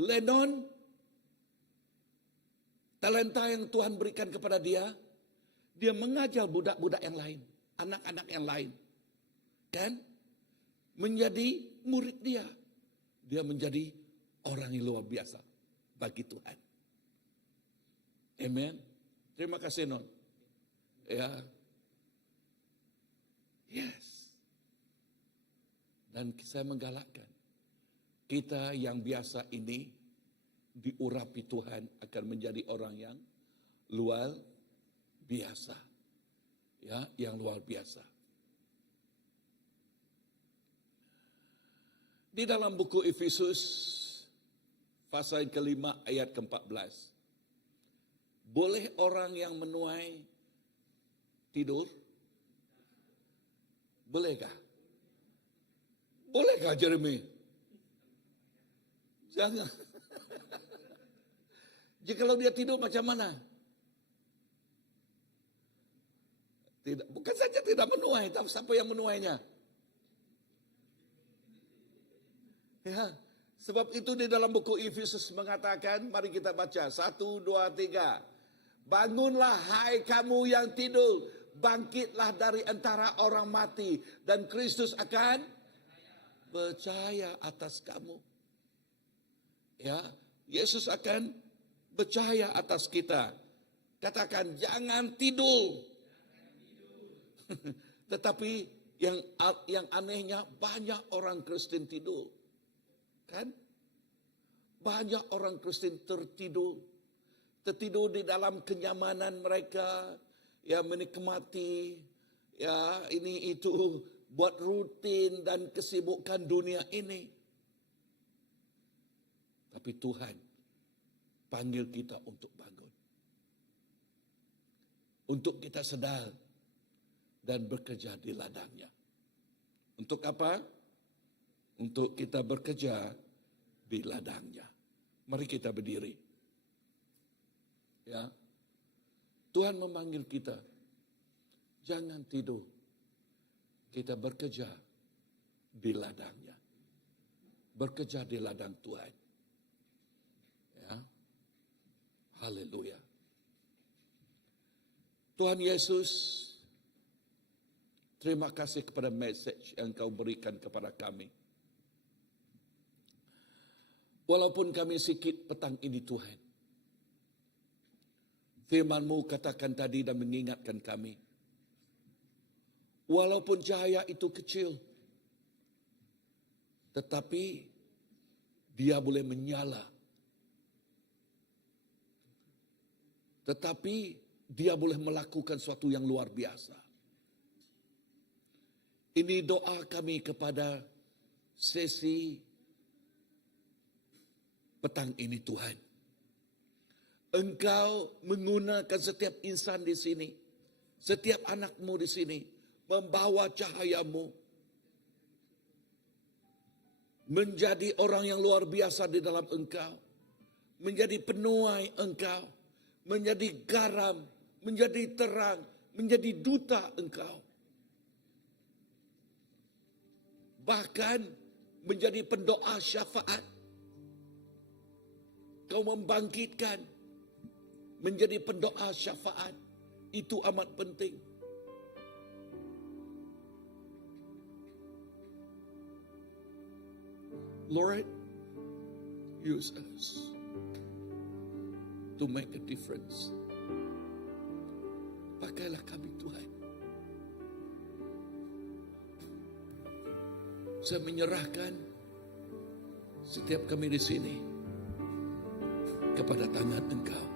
Lennon, talenta yang Tuhan berikan kepada dia, dia mengajar budak-budak yang lain, anak-anak yang lain. Kan? Menjadi murid dia. Dia menjadi orang yang luar biasa bagi Tuhan. Amen. Terima kasih Non. Ya. Yes. Dan saya menggalakkan kita yang biasa ini diurapi Tuhan akan menjadi orang yang luar biasa. Ya, yang luar biasa. Di dalam buku Efesus pasal kelima ayat ke-14. Boleh orang yang menuai tidur? Bolehkah? Bolehkah Jeremy? Jangan. Jikalau dia tidur macam mana? Tidak, bukan saja tidak menuai, tapi siapa yang menuainya? Ya, sebab itu di dalam buku Efesus mengatakan, mari kita baca 1, 2, 3. Bangunlah hai kamu yang tidur, bangkitlah dari antara orang mati, dan Kristus akan bercahaya atas kamu. Ya, Yesus akan bercahaya atas kita. Katakan jangan tidur. Tetapi yang anehnya banyak orang Kristen tidur. Kan? Banyak orang Kristen tertidur di dalam kenyamanan mereka, ya menikmati, ya ini itu, buat rutin dan kesibukan dunia ini. Tapi Tuhan panggil kita untuk bangun. Untuk kita sedar dan bekerja di ladangnya. Untuk apa? Untuk kita bekerja di ladangnya. Mari kita berdiri. Ya, Tuhan memanggil kita, jangan tidur, kita bekerja di ladangnya, bekerja di ladang Tuhan. Ya, haleluya. Tuhan Yesus, terima kasih kepada message yang kau berikan kepada kami. Walaupun kami sikit petang ini Tuhan, firman-Mu katakan tadi dan mengingatkan kami. Walaupun cahaya itu kecil, tetapi dia boleh menyala. Tetapi dia boleh melakukan sesuatu yang luar biasa. Ini doa kami kepada sesi petang ini Tuhan. Engkau menggunakan setiap insan di sini, setiap anak-Mu di sini, membawa cahaya-Mu, menjadi orang yang luar biasa di dalam Engkau, menjadi penuai Engkau, menjadi garam, menjadi terang, menjadi duta Engkau. Bahkan menjadi pendoa syafaat. Kau membangkitkan menjadi pendoa syafaat. Itu amat penting. Lord, use us to make a difference. Pakailah kami Tuhan. Saya menyerahkan setiap kami di sini kepada tangan Engkau.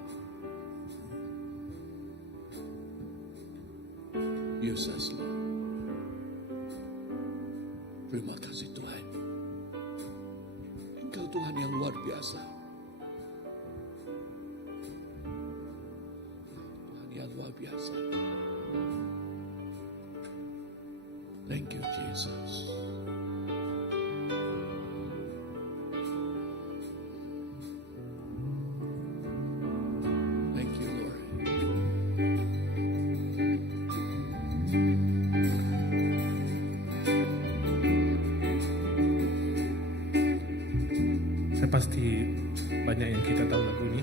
Use us, Lord. Terima kasih Tuhan. Engkau Tuhan yang luar biasa. Tuhan yang luar biasa. Thank you, Jesus. Thank you, Lord. Saya pasti banyak yang kita tahu lagu ini.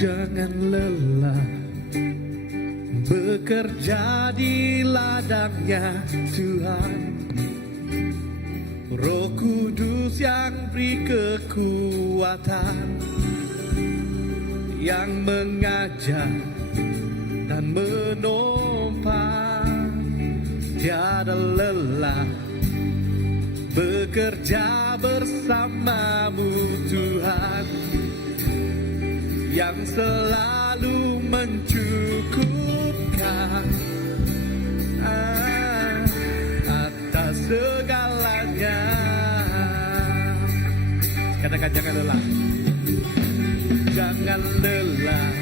Jangan lelah bekerja di ladangnya Tuhan. Roh Kudus yang beri kekuatan, yang mengajar dan menopang. Tiada lelah bekerja bersamamu Tuhan, yang selalu mencukupkan atas segalanya. Katakan jangan lelah. Jangan lelah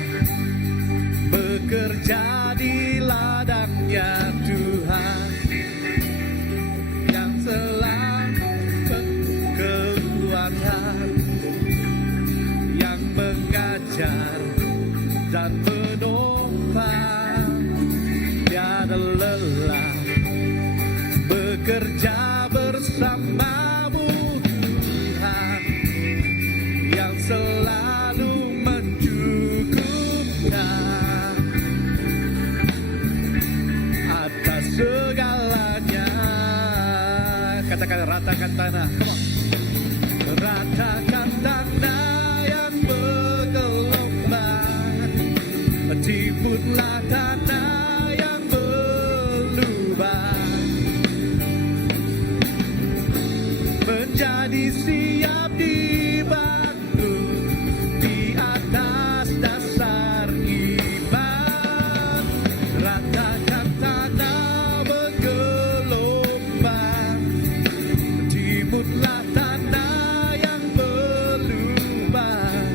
bekerja di ladangnya Tuhan, yang selalu kekuatan, yang mengajar dan menopang. Tiada lelah bekerja bersamamu Tuhan, yang selalu mencukupkan atas segalanya. Katakan ratakan tanah. Ratakan tanah yang bergelombang, timbunlah tanah yang berlubang, menjadi siap dibangun di atas dasar iman. Ratakan tanah bergelombang, timbunlah tanah yang berlubang,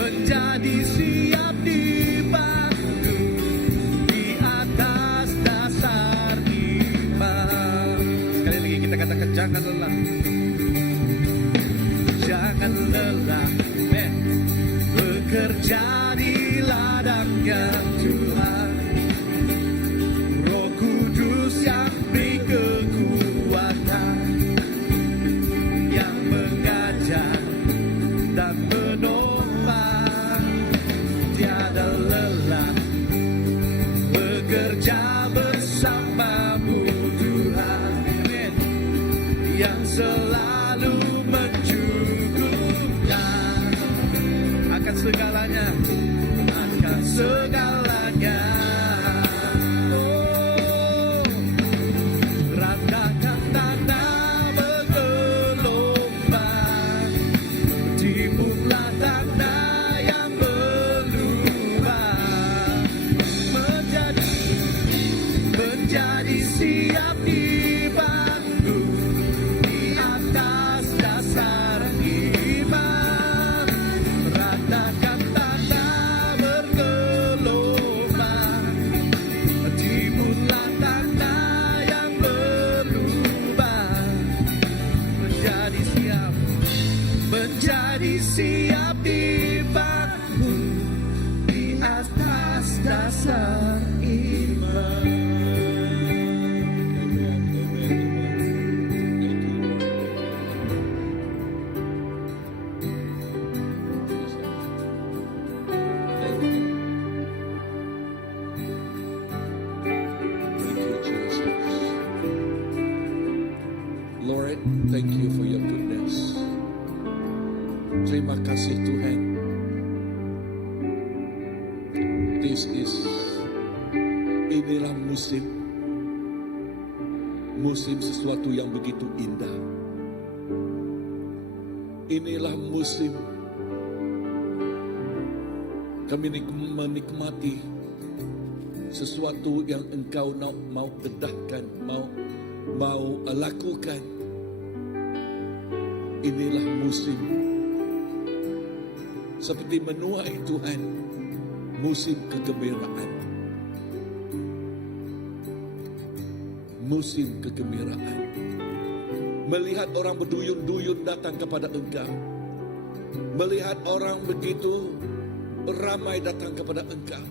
menjadi siap dibangun di atas dasar iman. Sekali lagi kita katakan jangan lelah. Jangan lelah bekerja di ladangnya Tuhan. Roh Kudus yang beri kekuatan, yang mengajar dan menopang. Tiada lelah bekerja bersamamu Tuhan, yang selalu mencukupkan akan segalanya, akan segalanya. Oh, ratakan tanah bergelombang, timbunlah tanah yang berlubang, menjadi dasar iman. Amen, amen, amen. Thank you, Jesus. Lord, thank you for your goodness. Terima kasih Tuhan. Inilah musim sesuatu yang begitu indah. Inilah musim kami menikmati sesuatu yang Engkau mau dedahkan, mau lakukan. Inilah musim seperti menuai Tuhan, musim kegembiraan. Musim kegembiraan. Melihat orang berduyun-duyun datang kepada Engkau. Melihat orang begitu ramai datang kepada Engkau.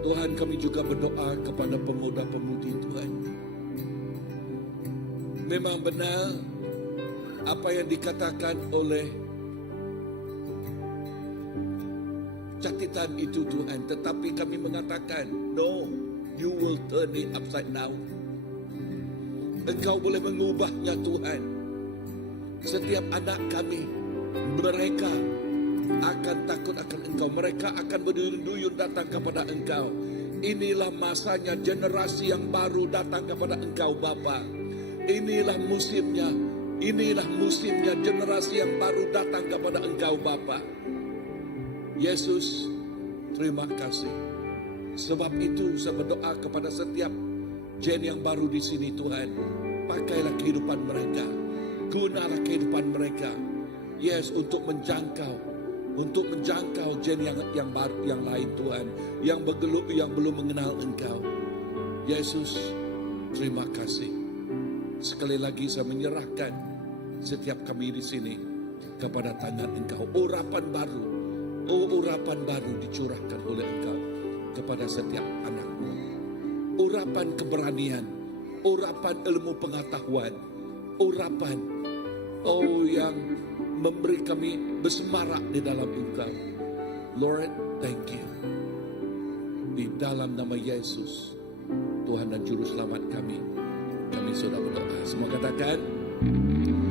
Tuhan, kami juga berdoa kepada pemuda-pemudi Tuhan. Memang benar apa yang dikatakan oleh catatan itu Tuhan. Tetapi kami mengatakan, no, you will turn it upside down. Engkau boleh mengubahnya Tuhan. Setiap anak kami, mereka akan takut akan Engkau. Mereka akan berduyun-duyun datang kepada Engkau. Inilah masanya generasi yang baru datang kepada Engkau Bapa. Inilah musimnya. Inilah musimnya generasi yang baru datang kepada Engkau Bapa. Yesus, terima kasih. Sebab itu saya berdoa kepada setiap gen yang baru di sini Tuhan. Pakailah kehidupan mereka. Gunalah kehidupan mereka. Yes, untuk menjangkau gen yang baru, yang lain Tuhan, yang belum mengenal Engkau. Yesus, terima kasih. Sekali lagi saya menyerahkan setiap kami di sini kepada tangan Engkau. Urapan baru dicurahkan oleh Engkau kepada setiap anakmu. Urapan keberanian, urapan ilmu pengetahuan, urapan yang memberi kami bersemarak di dalam Engkau. Lord, thank you. Di dalam nama Yesus, Tuhan dan Juru Selamat kami sudah berdoa. Semua katakan,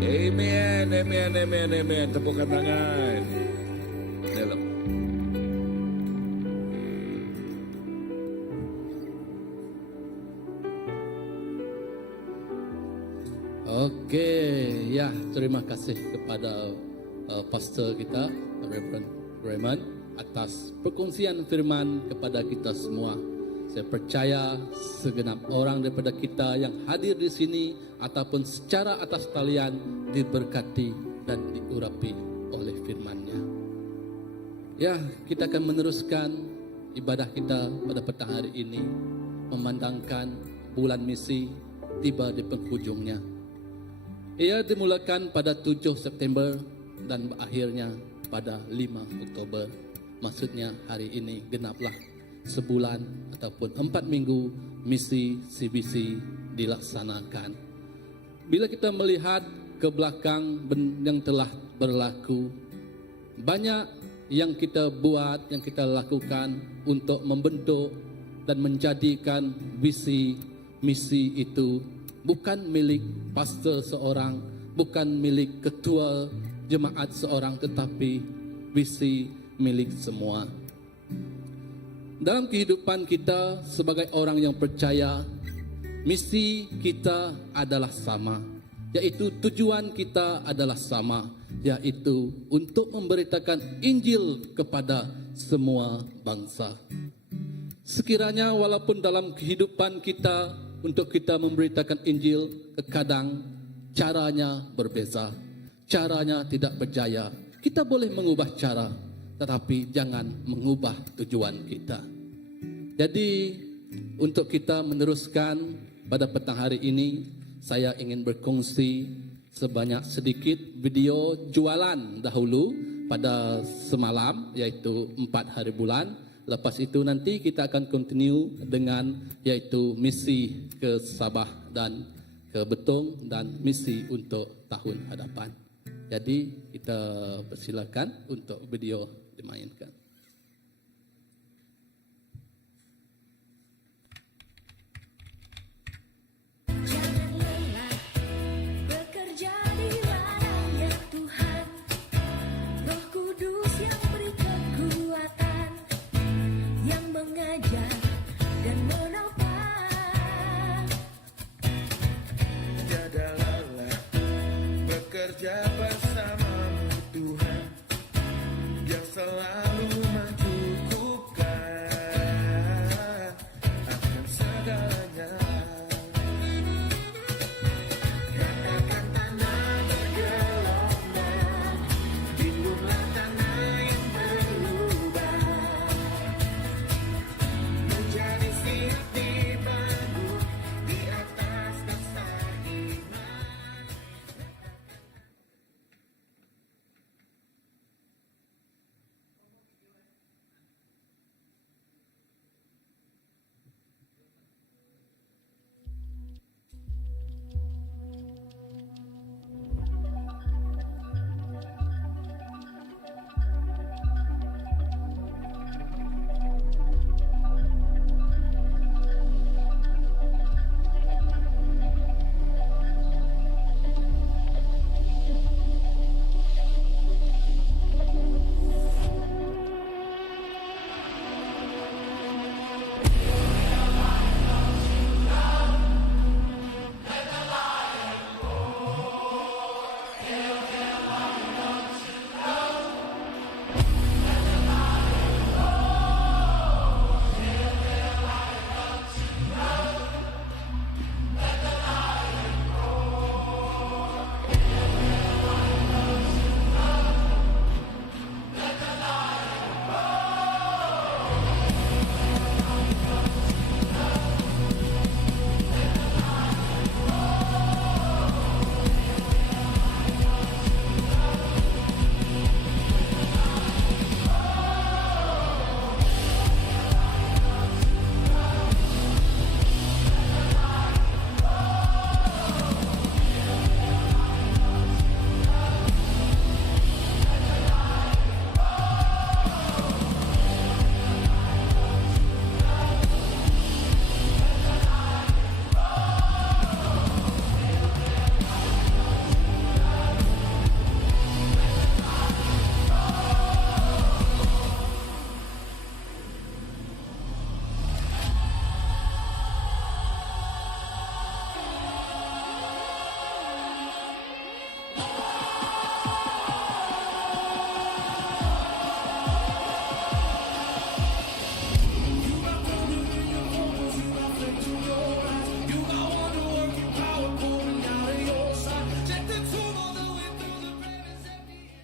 Amen, amen, amen, amen. Tepukkan tangan. Dalam. Oke, ya terima kasih kepada pastor kita, Reverend Raymond, atas perkongsian firman kepada kita semua. Saya percaya segenap orang daripada kita yang hadir di sini ataupun secara atas talian diberkati dan diurapi oleh firman-Nya. Ya, kita akan meneruskan ibadah kita pada petang hari ini, memandangkan bulan misi tiba di penghujungnya. Ia dimulakan pada 7 September dan berakhirnya pada 5 Oktober. Maksudnya hari ini genaplah sebulan ataupun 4 minggu misi CBC dilaksanakan. Bila kita melihat ke belakang yang telah berlaku, banyak yang kita buat, yang kita lakukan untuk membentuk dan menjadikan visi misi itu bukan milik pastor seorang, bukan milik ketua jemaat seorang, tetapi visi milik semua. Dalam kehidupan kita sebagai orang yang percaya, misi kita adalah sama, yaitu tujuan kita adalah sama, yaitu untuk memberitakan Injil kepada semua bangsa. Sekiranya walaupun dalam kehidupan kita untuk kita memberitakan Injil, terkadang caranya berbeza, caranya tidak berjaya. Kita boleh mengubah cara, tetapi jangan mengubah tujuan kita. Jadi untuk kita meneruskan pada petang hari ini, saya ingin berkongsi sebanyak sedikit video jualan dahulu pada semalam, yaitu 4 hari bulan. Lepas itu nanti kita akan continue dengan yaitu misi ke Sabah dan ke Betong dan misi untuk tahun hadapan. Jadi kita persilakan untuk video dimainkan. Jangan lelah bekerja di ladangnya Tuhan, Roh Kudus yang beri kekuatan, yang mengajar dan menopang. Tiada lelah bekerja bersamamu Tuhan, yang selalu mencukupkan akan segalanya. Katakan tanah bergelombang, timbullah tanah yang berubah menjadi siap dibangun di atas dasar iman.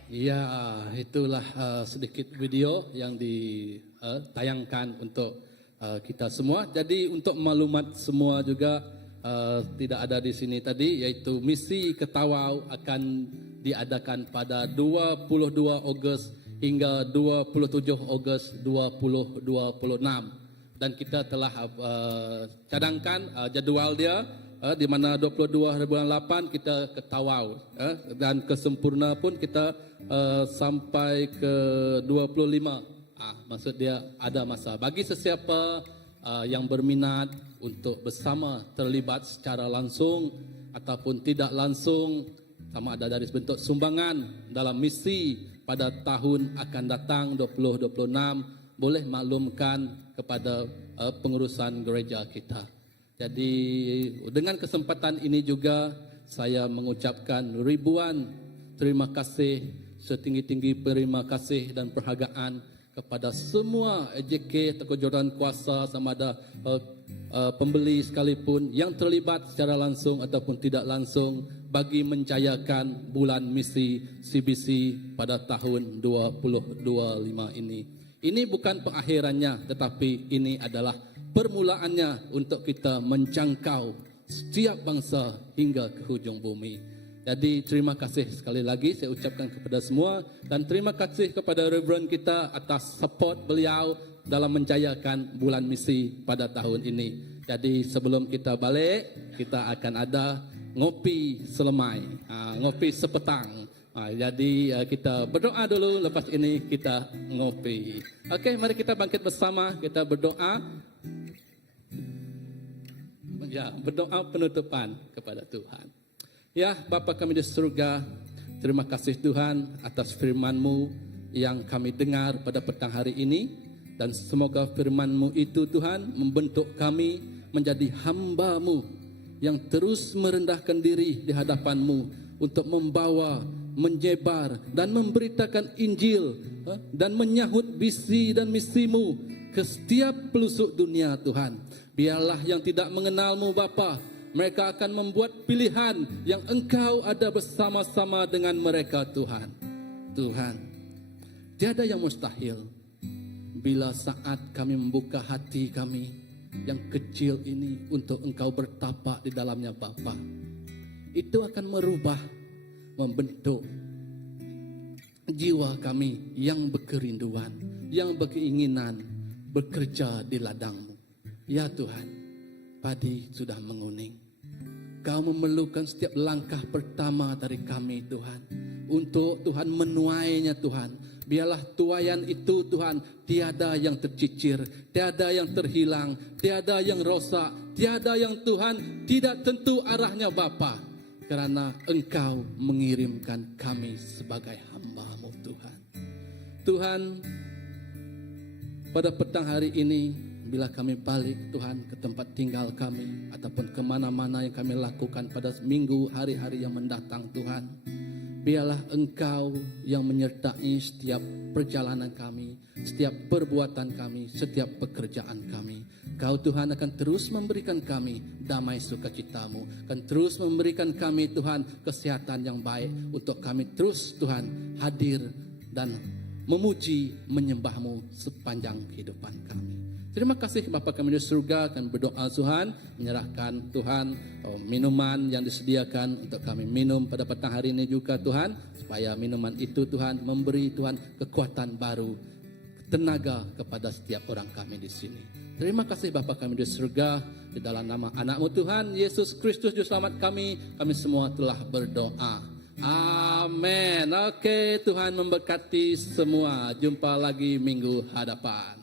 Ya, itulah sedikit video yang ditayangkan untuk kita semua. Jadi untuk maklumat semua juga tidak ada di sini tadi, yaitu misi ke Tawau akan diadakan pada 22 Ogos hingga 27 Ogos 2026. Dan kita telah cadangkan jadual dia di mana 22 bulan 8 kita ke Tawau dan ke Sempurna pun kita sampai ke 25. Maksud dia ada masa bagi sesiapa yang berminat untuk bersama terlibat secara langsung ataupun tidak langsung, sama ada dari bentuk sumbangan dalam misi pada tahun akan datang 2026, boleh maklumkan kepada pengurusan gereja kita. Jadi dengan kesempatan ini juga saya mengucapkan ribuan terima kasih, setinggi-tinggi terima kasih dan perhargaan kepada semua AJK, Tokoh Jordan Kuasa, sama ada pembeli sekalipun yang terlibat secara langsung ataupun tidak langsung bagi menjayakan bulan misi CBC pada tahun 2025 ini. Ini bukan pengakhirannya, tetapi ini adalah permulaannya untuk kita menjangkau setiap bangsa hingga ke hujung bumi. Jadi terima kasih sekali lagi saya ucapkan kepada semua dan terima kasih kepada Reverend kita atas support beliau dalam menjayakan bulan misi pada tahun ini. Jadi sebelum kita balik, kita akan ada ngopi selemai, ngopi sepetang. Jadi kita berdoa dulu, lepas ini kita ngopi. Okey, mari kita bangkit bersama, kita berdoa. Ya, berdoa penutupan kepada Tuhan. Ya, Bapa kami di surga, terima kasih Tuhan atas firman-Mu yang kami dengar pada petang hari ini. Dan semoga firman-Mu itu Tuhan membentuk kami menjadi hamba-Mu yang terus merendahkan diri di hadapan-Mu untuk membawa, menyebar dan memberitakan Injil dan menyahut visi dan misi-Mu ke setiap pelosok dunia Tuhan. Biarlah yang tidak mengenal-Mu Bapa, mereka akan membuat pilihan yang Engkau ada bersama-sama dengan mereka Tuhan. Tuhan, tiada yang mustahil bila saat kami membuka hati kami yang kecil ini untuk Engkau bertapak di dalamnya Bapa. Itu akan merubah, membentuk jiwa kami yang berkerinduan, yang berkeinginan bekerja di ladang-Mu. Ya Tuhan, padi sudah menguning. Kau memerlukan setiap langkah pertama dari kami Tuhan. Untuk Tuhan menuainya Tuhan. Biarlah tuaian itu Tuhan tiada yang tercicir, tiada yang terhilang, tiada yang rosak, tiada yang Tuhan tidak tentu arahnya Bapa. Kerana Engkau mengirimkan kami sebagai hamba-Mu Tuhan. Tuhan, pada petang hari ini, bila kami balik Tuhan ke tempat tinggal kami ataupun kemana-mana yang kami lakukan pada minggu hari-hari yang mendatang Tuhan, biarlah Engkau yang menyertai setiap perjalanan kami, setiap perbuatan kami, setiap pekerjaan kami. Kau Tuhan akan terus memberikan kami damai sukacita-Mu, akan terus memberikan kami Tuhan kesehatan yang baik untuk kami terus Tuhan hadir dan memuji menyembah-Mu sepanjang kehidupan kami. Terima kasih Bapa kami di surga, kami berdoa Tuhan, menyerahkan Tuhan minuman yang disediakan untuk kami minum pada petang hari ini juga Tuhan, supaya minuman itu Tuhan memberi Tuhan kekuatan baru, tenaga kepada setiap orang kami di sini. Terima kasih Bapa kami di surga, di dalam nama anak-Mu Tuhan, Yesus Kristus Juru Selamat kami semua telah berdoa. Amin. Oke, Tuhan memberkati semua. Jumpa lagi minggu hadapan.